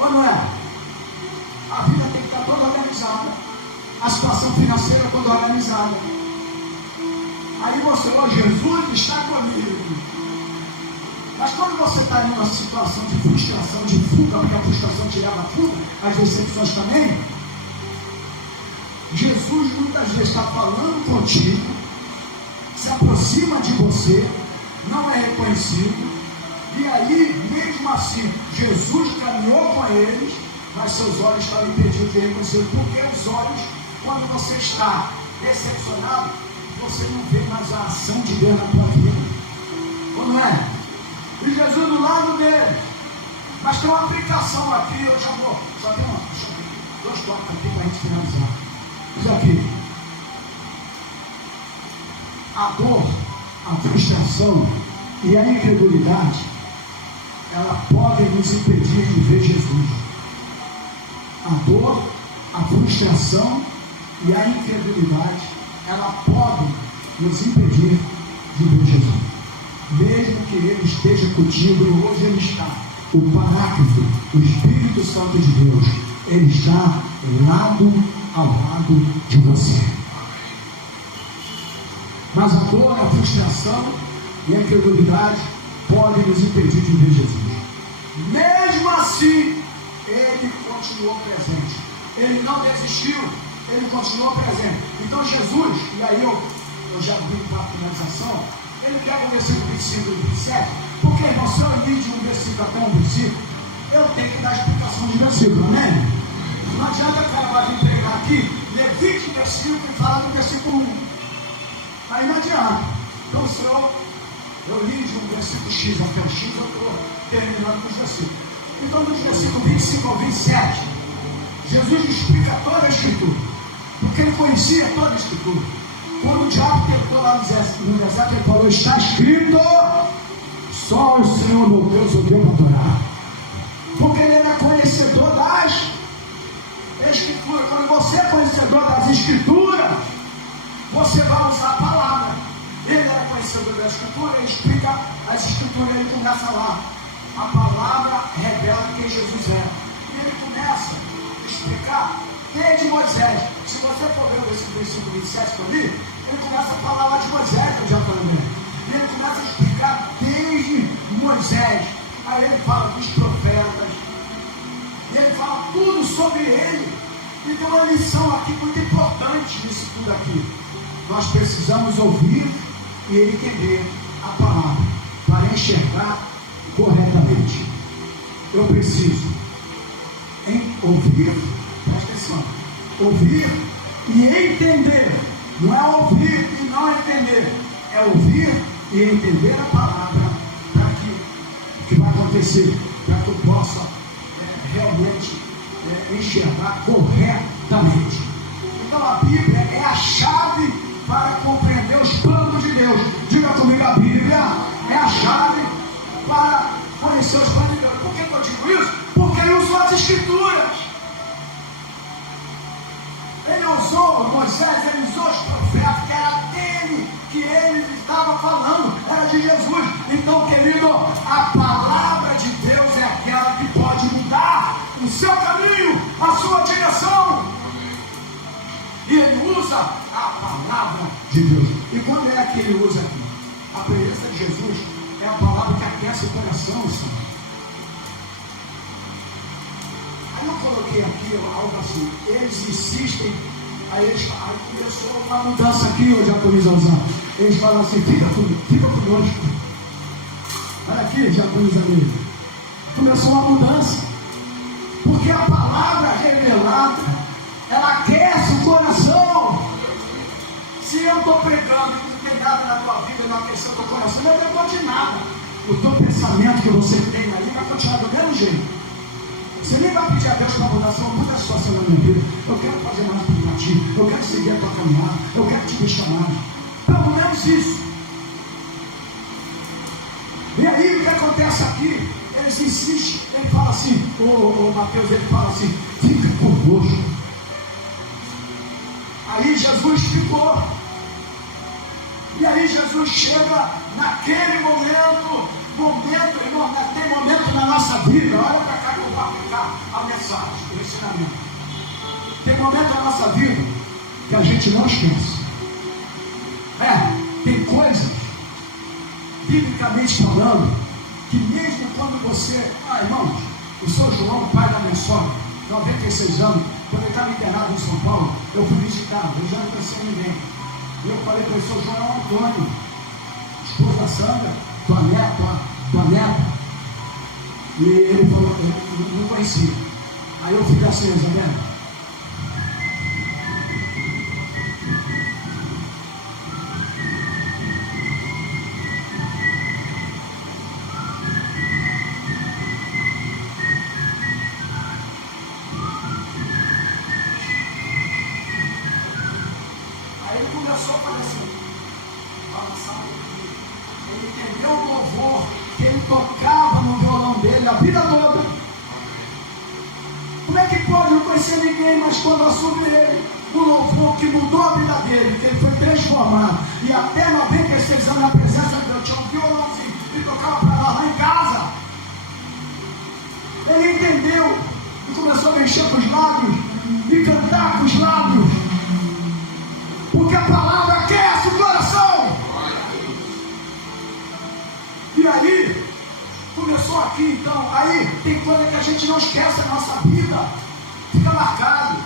Ou não é? A vida tem que estar toda organizada, a situação financeira toda organizada. Aí você, Jesus está comigo. Mas quando você está em uma situação de frustração, de fuga, porque a frustração te leva a fuga, as decepções também, Jesus muitas vezes está falando contigo, se aproxima de você, não é reconhecido, e aí, mesmo assim, Jesus caminhou com eles, mas seus olhos estavam impedidos de reconhecer, porque os olhos, quando você está decepcionado, você não vê mais a ação de Deus na tua vida. Ou não é? E Jesus do lado dele. Mas tem uma aplicação aqui, eu já vou. Só tem dois toques aqui para a gente finalizar. Isso aqui. A dor, a frustração e a incredulidade, ela podem nos impedir de ver Jesus. A dor, a frustração e a incredulidade, ela pode nos impedir de ver Jesus. Mesmo que ele esteja contigo, hoje ele está. O Paráclito, o Espírito Santo de Deus, ele está lado ao lado de você. Mas a dor, a frustração e a incredulidade podem nos impedir de ver Jesus. Mesmo assim, ele continuou presente. Ele não desistiu, ele continuou presente. Então Jesus, e aí eu já vim para a finalização, ele pega o versículo 25 e 27, porque, irmão, se eu li de um versículo até um versículo, eu tenho que dar explicação de versículo, amém? Não adianta o cara vai vir pregar aqui, ler 20 versículos e falar do versículo 1. Aí não adianta. Então o Senhor, Eu li de um versículo X até o X, eu estou terminando com os versículos. Então, no versículo 25 ao 27, Jesus explica toda a Escritura, porque ele conhecia toda a Escritura. Quando o diabo tentou lá no deserto, ele falou: está escrito, só o Senhor meu Deus o deu para adorar. Porque ele era conhecedor das Escrituras. Quando você é conhecedor das Escrituras, você vai usar a palavra. Ele era conhecedor da Escritura, ele explica as Escrituras, ele começa lá. A palavra revela quem Jesus é. E ele começa a explicar desde Moisés. Se você for ver esse versículo 27 que eu li, ele começa a falar lá de Moisés, no Deuteronômio. E ele começa a explicar desde Moisés. Aí ele fala dos profetas. E ele fala tudo sobre ele. E tem uma lição aqui muito importante nisso tudo aqui. Nós precisamos ouvir e entender a palavra para enxergar corretamente. Eu preciso ouvir, presta atenção, ouvir e entender. Não é ouvir e não entender, é ouvir e entender a palavra para que o que vai acontecer, para que eu possa realmente enxergar corretamente. Então a Bíblia é a chave para compreender os planos de Deus. Diga comigo, a Bíblia é a chave para conhecer os planos de Deus. Por que eu digo isso? Porque ele usou as Escrituras. Ele usou Moisés, ele usou os profetas, que era dele que ele estava falando, era de Jesus. Então, querido, a palavra de Deus é aquela que pode mudar o seu caminho, a sua direção. E ele usa a palavra de Deus. E quando é que ele usa aqui? A presença de Jesus é a palavra que aquece o coração, Senhor. Aí eu coloquei aqui algo assim: eles insistem, aí começou uma mudança aqui, hoje a comisãozão. Eles falam assim: fica conosco. Olha aqui, diaconis amigos. Começou uma mudança, porque a palavra revelada, ela aquece o coração. Se eu estou pregando e não tem nada na tua vida, não aqueceu o teu coração, não adiantou de nada. O teu pensamento que você tem aí vai continuar do mesmo jeito. Você nem vai pedir a Deus para mudar, Senhor, muda a situação na minha vida. Eu quero fazer mais para ti, eu quero seguir a tua caminhada, eu quero te deixar mais. Pelo menos isso. E aí o que acontece aqui? Eles insistem, ele fala assim, o Mateus, ele fala assim: fica conosco. Aí Jesus ficou. E aí Jesus chega naquele momento, irmão, naquele momento na nossa vida. Olha para cá que eu vou aplicar a mensagem, o ensinamento. Tem momento na nossa vida que a gente não esquece. Tem coisas, biblicamente falando, que mesmo quando você... irmãos, o Sr. João, pai da minha sogra, 96 anos, quando ele estava internado em São Paulo, eu fui visitar, eu já não conhecia ninguém. E eu falei para ele: Sr. João Antônio, esposa da Sandra, tua neta. E ele falou: eu não conhecia. Aí eu fiquei assim: Isabel, começou a fazer assim, ele entendeu o louvor que ele tocava no violão dele a vida toda. Como é que pode não conhecer ninguém, mas quando assume ele, o louvor que mudou a vida dele, que ele foi transformado, e até 96 anos na presença de Deus, tinha um violãozinho e tocava para nós lá em casa. Ele entendeu e começou a mexer com os lábios e cantar com os lábios. Porque a palavra aquece o coração. E aí, começou aqui então. Aí tem coisa que a gente não esquece na nossa vida. Fica marcado.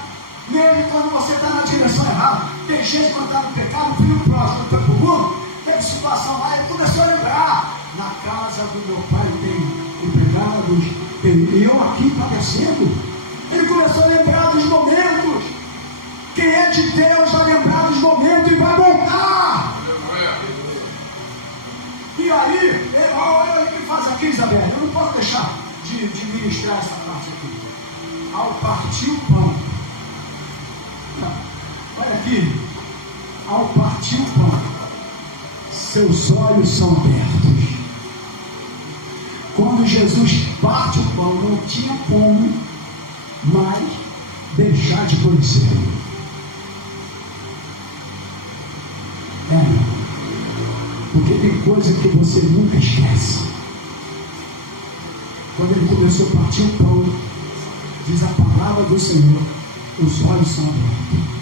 Mesmo quando você está na direção errada. Tem gente quando está no pecado, filho próximo, foi para o mundo. Teve situação lá, ele começou a lembrar: na casa do meu pai tem empregados, e eu aqui padecendo. Ele começou a lembrar dos momentos. Quem é de Deus vai lembrar dos momentos e vai voltar. E E aí, olha o que ele faz aqui, Isabel. Eu não posso deixar de ministrar essa parte aqui. Ao partir o pão. Olha aqui. Ao partir o pão, seus olhos são abertos. Quando Jesus parte o pão, não tinha como mais deixar de conhecer. Porque tem coisa que você nunca esquece. Quando ele começou a partir o pão, diz a palavra do Senhor, os olhos são abertos.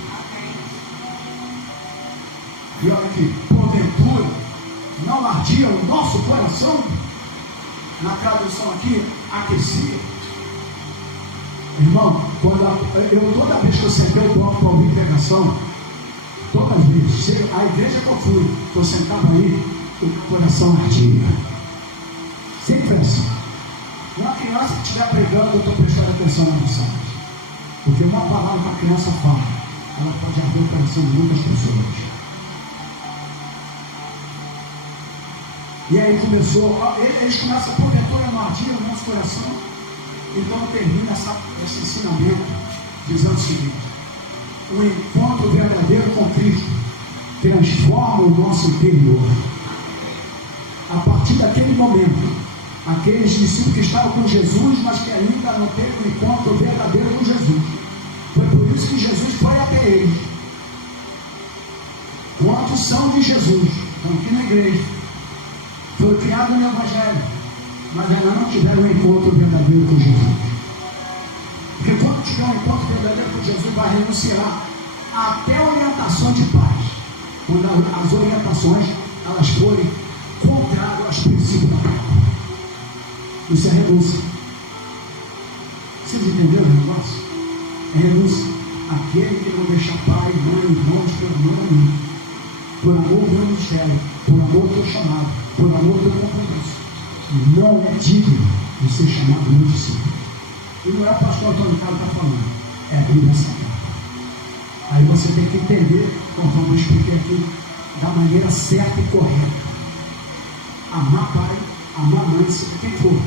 E olha aqui, porventura, não ardia o nosso coração? Na tradução aqui, aquecia. Irmão, toda vez que eu sentei o bloco para ouvir pregação, todas as vezes, a igreja que eu fui, que eu sentava aí, o meu coração ardia. Sempre assim. Uma criança que estiver pregando, eu estou prestando atenção na mensagem. Porque uma palavra que a criança fala, ela pode abrir o coração de muitas pessoas. E aí começou, eles começam a porventura não ardia o nosso coração. Então termina esse ensinamento dizendo o seguinte: o encontro verdadeiro com Cristo transforma o nosso interior. A partir daquele momento, aqueles discípulos que estavam com Jesus, mas que ainda não teve um encontro verdadeiro com Jesus, foi por isso que Jesus foi até eles. Quantos são de Jesus? Estão aqui na igreja, foi criado no Evangelho, mas ainda não tiveram um encontro verdadeiro com Jesus. Porque quando tiver um encontro verdadeiro com Jesus, vai renunciar até orientações de paz, quando as orientações elas forem contrárias aos princípios da palavra. Isso é renúncia. Vocês entenderam o negócio? É renúncia. Aquele que não deixa pai, mãe, irmãos, por amor a mim, por amor ao meu ministério, por amor ao teu chamado, por amor ao teu compromisso, não é digno de ser chamado meu discípulo. E não é o pastor Antônio Carlos que está falando, é a Bíblia Sagrada. Aí você tem que entender, conforme eu expliquei aqui, da maneira certa e correta. Amar pai, amar mãe, seja quem for.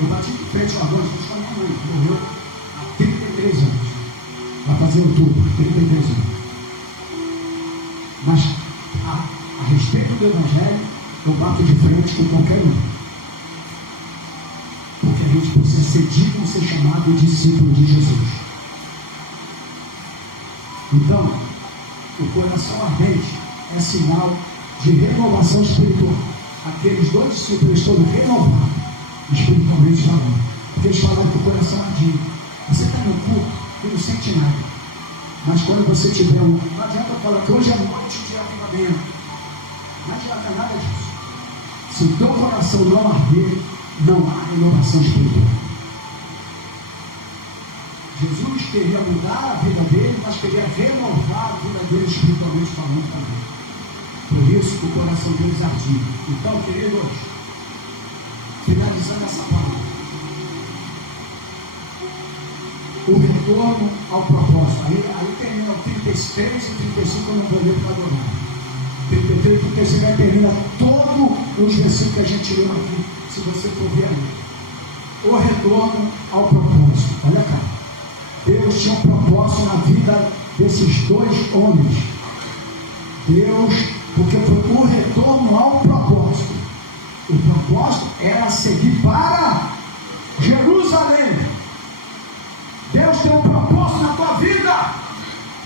Eu bati de frente uma voz, vou chamar a mãe, morreu há 33 anos. Vai fazer outubro, 33 anos. Mas a respeito do Evangelho, eu bato de frente com qualquer um. Porque a gente precisa ser digno de ser chamado de discípulo de Jesus. Então, o coração ardente é sinal de renovação espiritual. Aqueles dois discípulos foram renovados, espiritualmente falando. Porque eles falaram que o coração ardia. Você está no culto e não sente nada. Mas quando você tiver não adianta eu falar que hoje é noite de avivamento. Não adianta nada disso. Se o teu coração não arder, não há renovação espiritual. Jesus queria mudar a vida dele, mas queria renovar a vida dele espiritualmente falando também. Por isso que o coração deles ardia. Então, queridos, finalizando essa palavra, o retorno ao propósito. Aí termina o 33 e 35, eu não vou ler para adorar. 33 e 35 aí termina todos os versículos que a gente leu aqui, se você for ver aí. O retorno ao propósito. Olha cá. Deus tinha um propósito na vida desses dois homens. Deus, porque o retorno ao propósito. O propósito era seguir para Jerusalém. Deus tem um propósito na tua vida.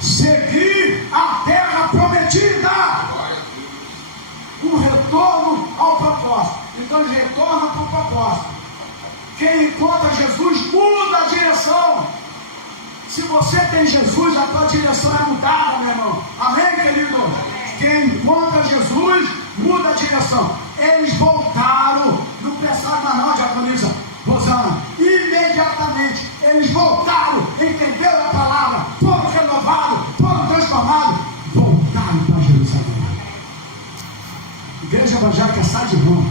Seguir a terra prometida. Um retorno ao propósito. Então ele retorna para o propósito. Quem encontra Jesus muda a direção. Se você tem Jesus, a tua direção é mudada, meu irmão. Amém, querido? Quem encontra Jesus muda a direção. Eles voltaram. Não pensaram mais não, diaconisa Rosana. Imediatamente eles voltaram, entenderam a palavra, foram renovados, foram transformados, voltaram para Jerusalém. Igreja evangélica sai de Roma.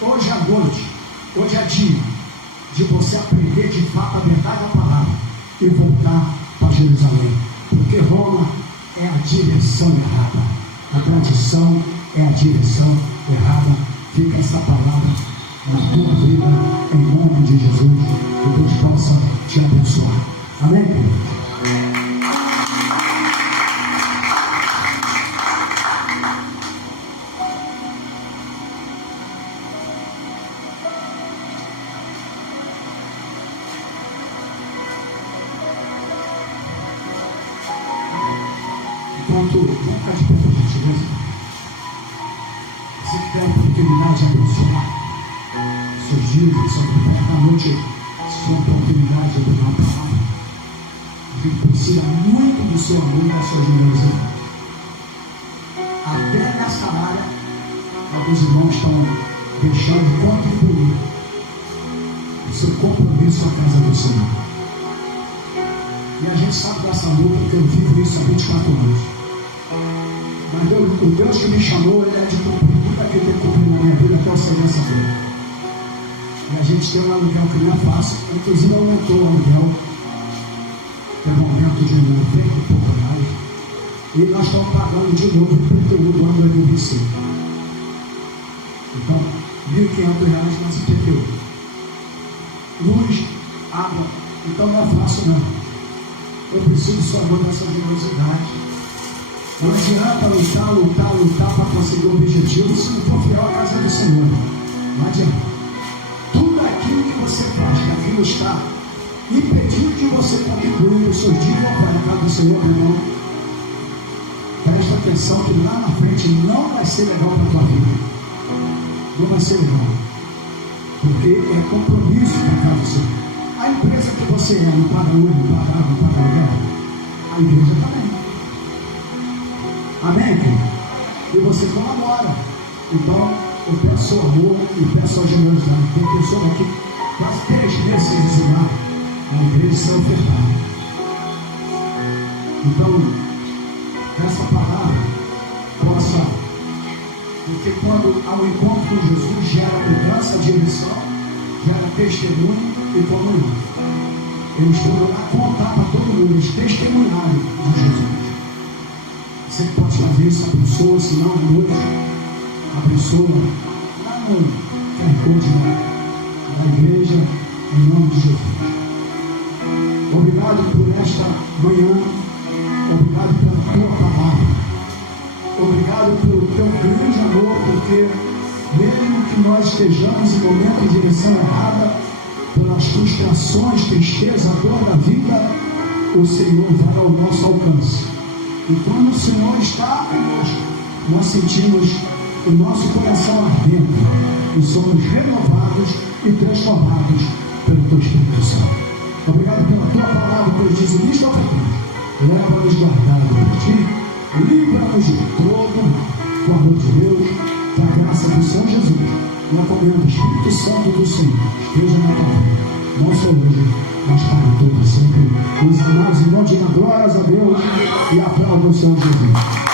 Hoje à noite, hoje é dia de você aprender de fato a verdade da palavra e voltar para Jerusalém. Porque Roma é a direção errada. A tradição é a direção errada. Fica essa palavra na tua vida, em nome de Jesus, que Deus possa te abençoar. Amém, querido? Enquanto, vamos ficar de pé para a gente, né? Você que tem a oportunidade de abençoar seus dias, sua vida, à noite, sua oportunidade de abrir uma palavra. A gente precisa muito do seu amor e da sua generosidade. Até nessa área, alguns irmãos estão deixando de contribuir o seu compromisso à casa do Senhor. E a gente sabe dessa luta, porque eu vivo isso há 24 anos. Mas o Deus que me chamou, Ele é de cumprir tudo aquilo que Ele cumpriu na minha vida até eu sair dessa vida. E a gente tem um aluguel que não é fácil, inclusive aumentou o aluguel. Teve um aumento de R$90 e pouco. E nós estamos pagando de novo o IPTU do ano 2025. Então, R$1.500 mais IPTU. Luz, água. Então não é fácil não. Eu preciso só dessa generosidade. Não adianta lutar para conseguir o objetivo se não for fiel à casa do Senhor. Não adianta. Tudo aquilo que você faz, que aquilo está impedindo de você contribuir os seus dias para a casa do Senhor, meu irmão. Presta atenção que lá na frente não vai ser legal para a tua vida. Não vai ser legal. Porque é compromisso para a casa do Senhor. A empresa que você é, não paga luz, não paga água, não paga aluguel. A igreja também. Amém, querido? E você colabora. Então, eu peço o amor e peço a generosidade. Tem pessoas aqui quase 3 meses de estudar na igreja sem ofertar. Então, essa palavra possa, porque quando há um encontro com Jesus, gera mudança de direção, gera testemunho e comunhão. Eu estou lá contar para todo mundo, eles testemunharem de Jesus. Você pode fazer isso, abençoa, se não, à noite, abençoa, lá no QR da igreja, em nome de Jesus. Obrigado por esta manhã, obrigado pela tua palavra, obrigado pelo teu grande amor, porque mesmo que nós estejamos em momentos de direção errada, pelas frustrações, tristeza, dor da vida, o Senhor vai ao nosso alcance. E quando o Senhor está conosco, nós sentimos o nosso coração ardendo e somos renovados e transformados pelo teu Espírito Santo. Obrigado pela tua palavra, pois diz o isto ao futuro. Leva-nos guardado por ti, livra-nos de todo mal, com o amor de Deus, da graça do Senhor Jesus. E a comunhão do Espírito Santo do Senhor esteja na tua vida. Não só hoje, mas para todos sempre. Os amados irmãos, digam glórias a Deus e aplauda o Senhor Jesus.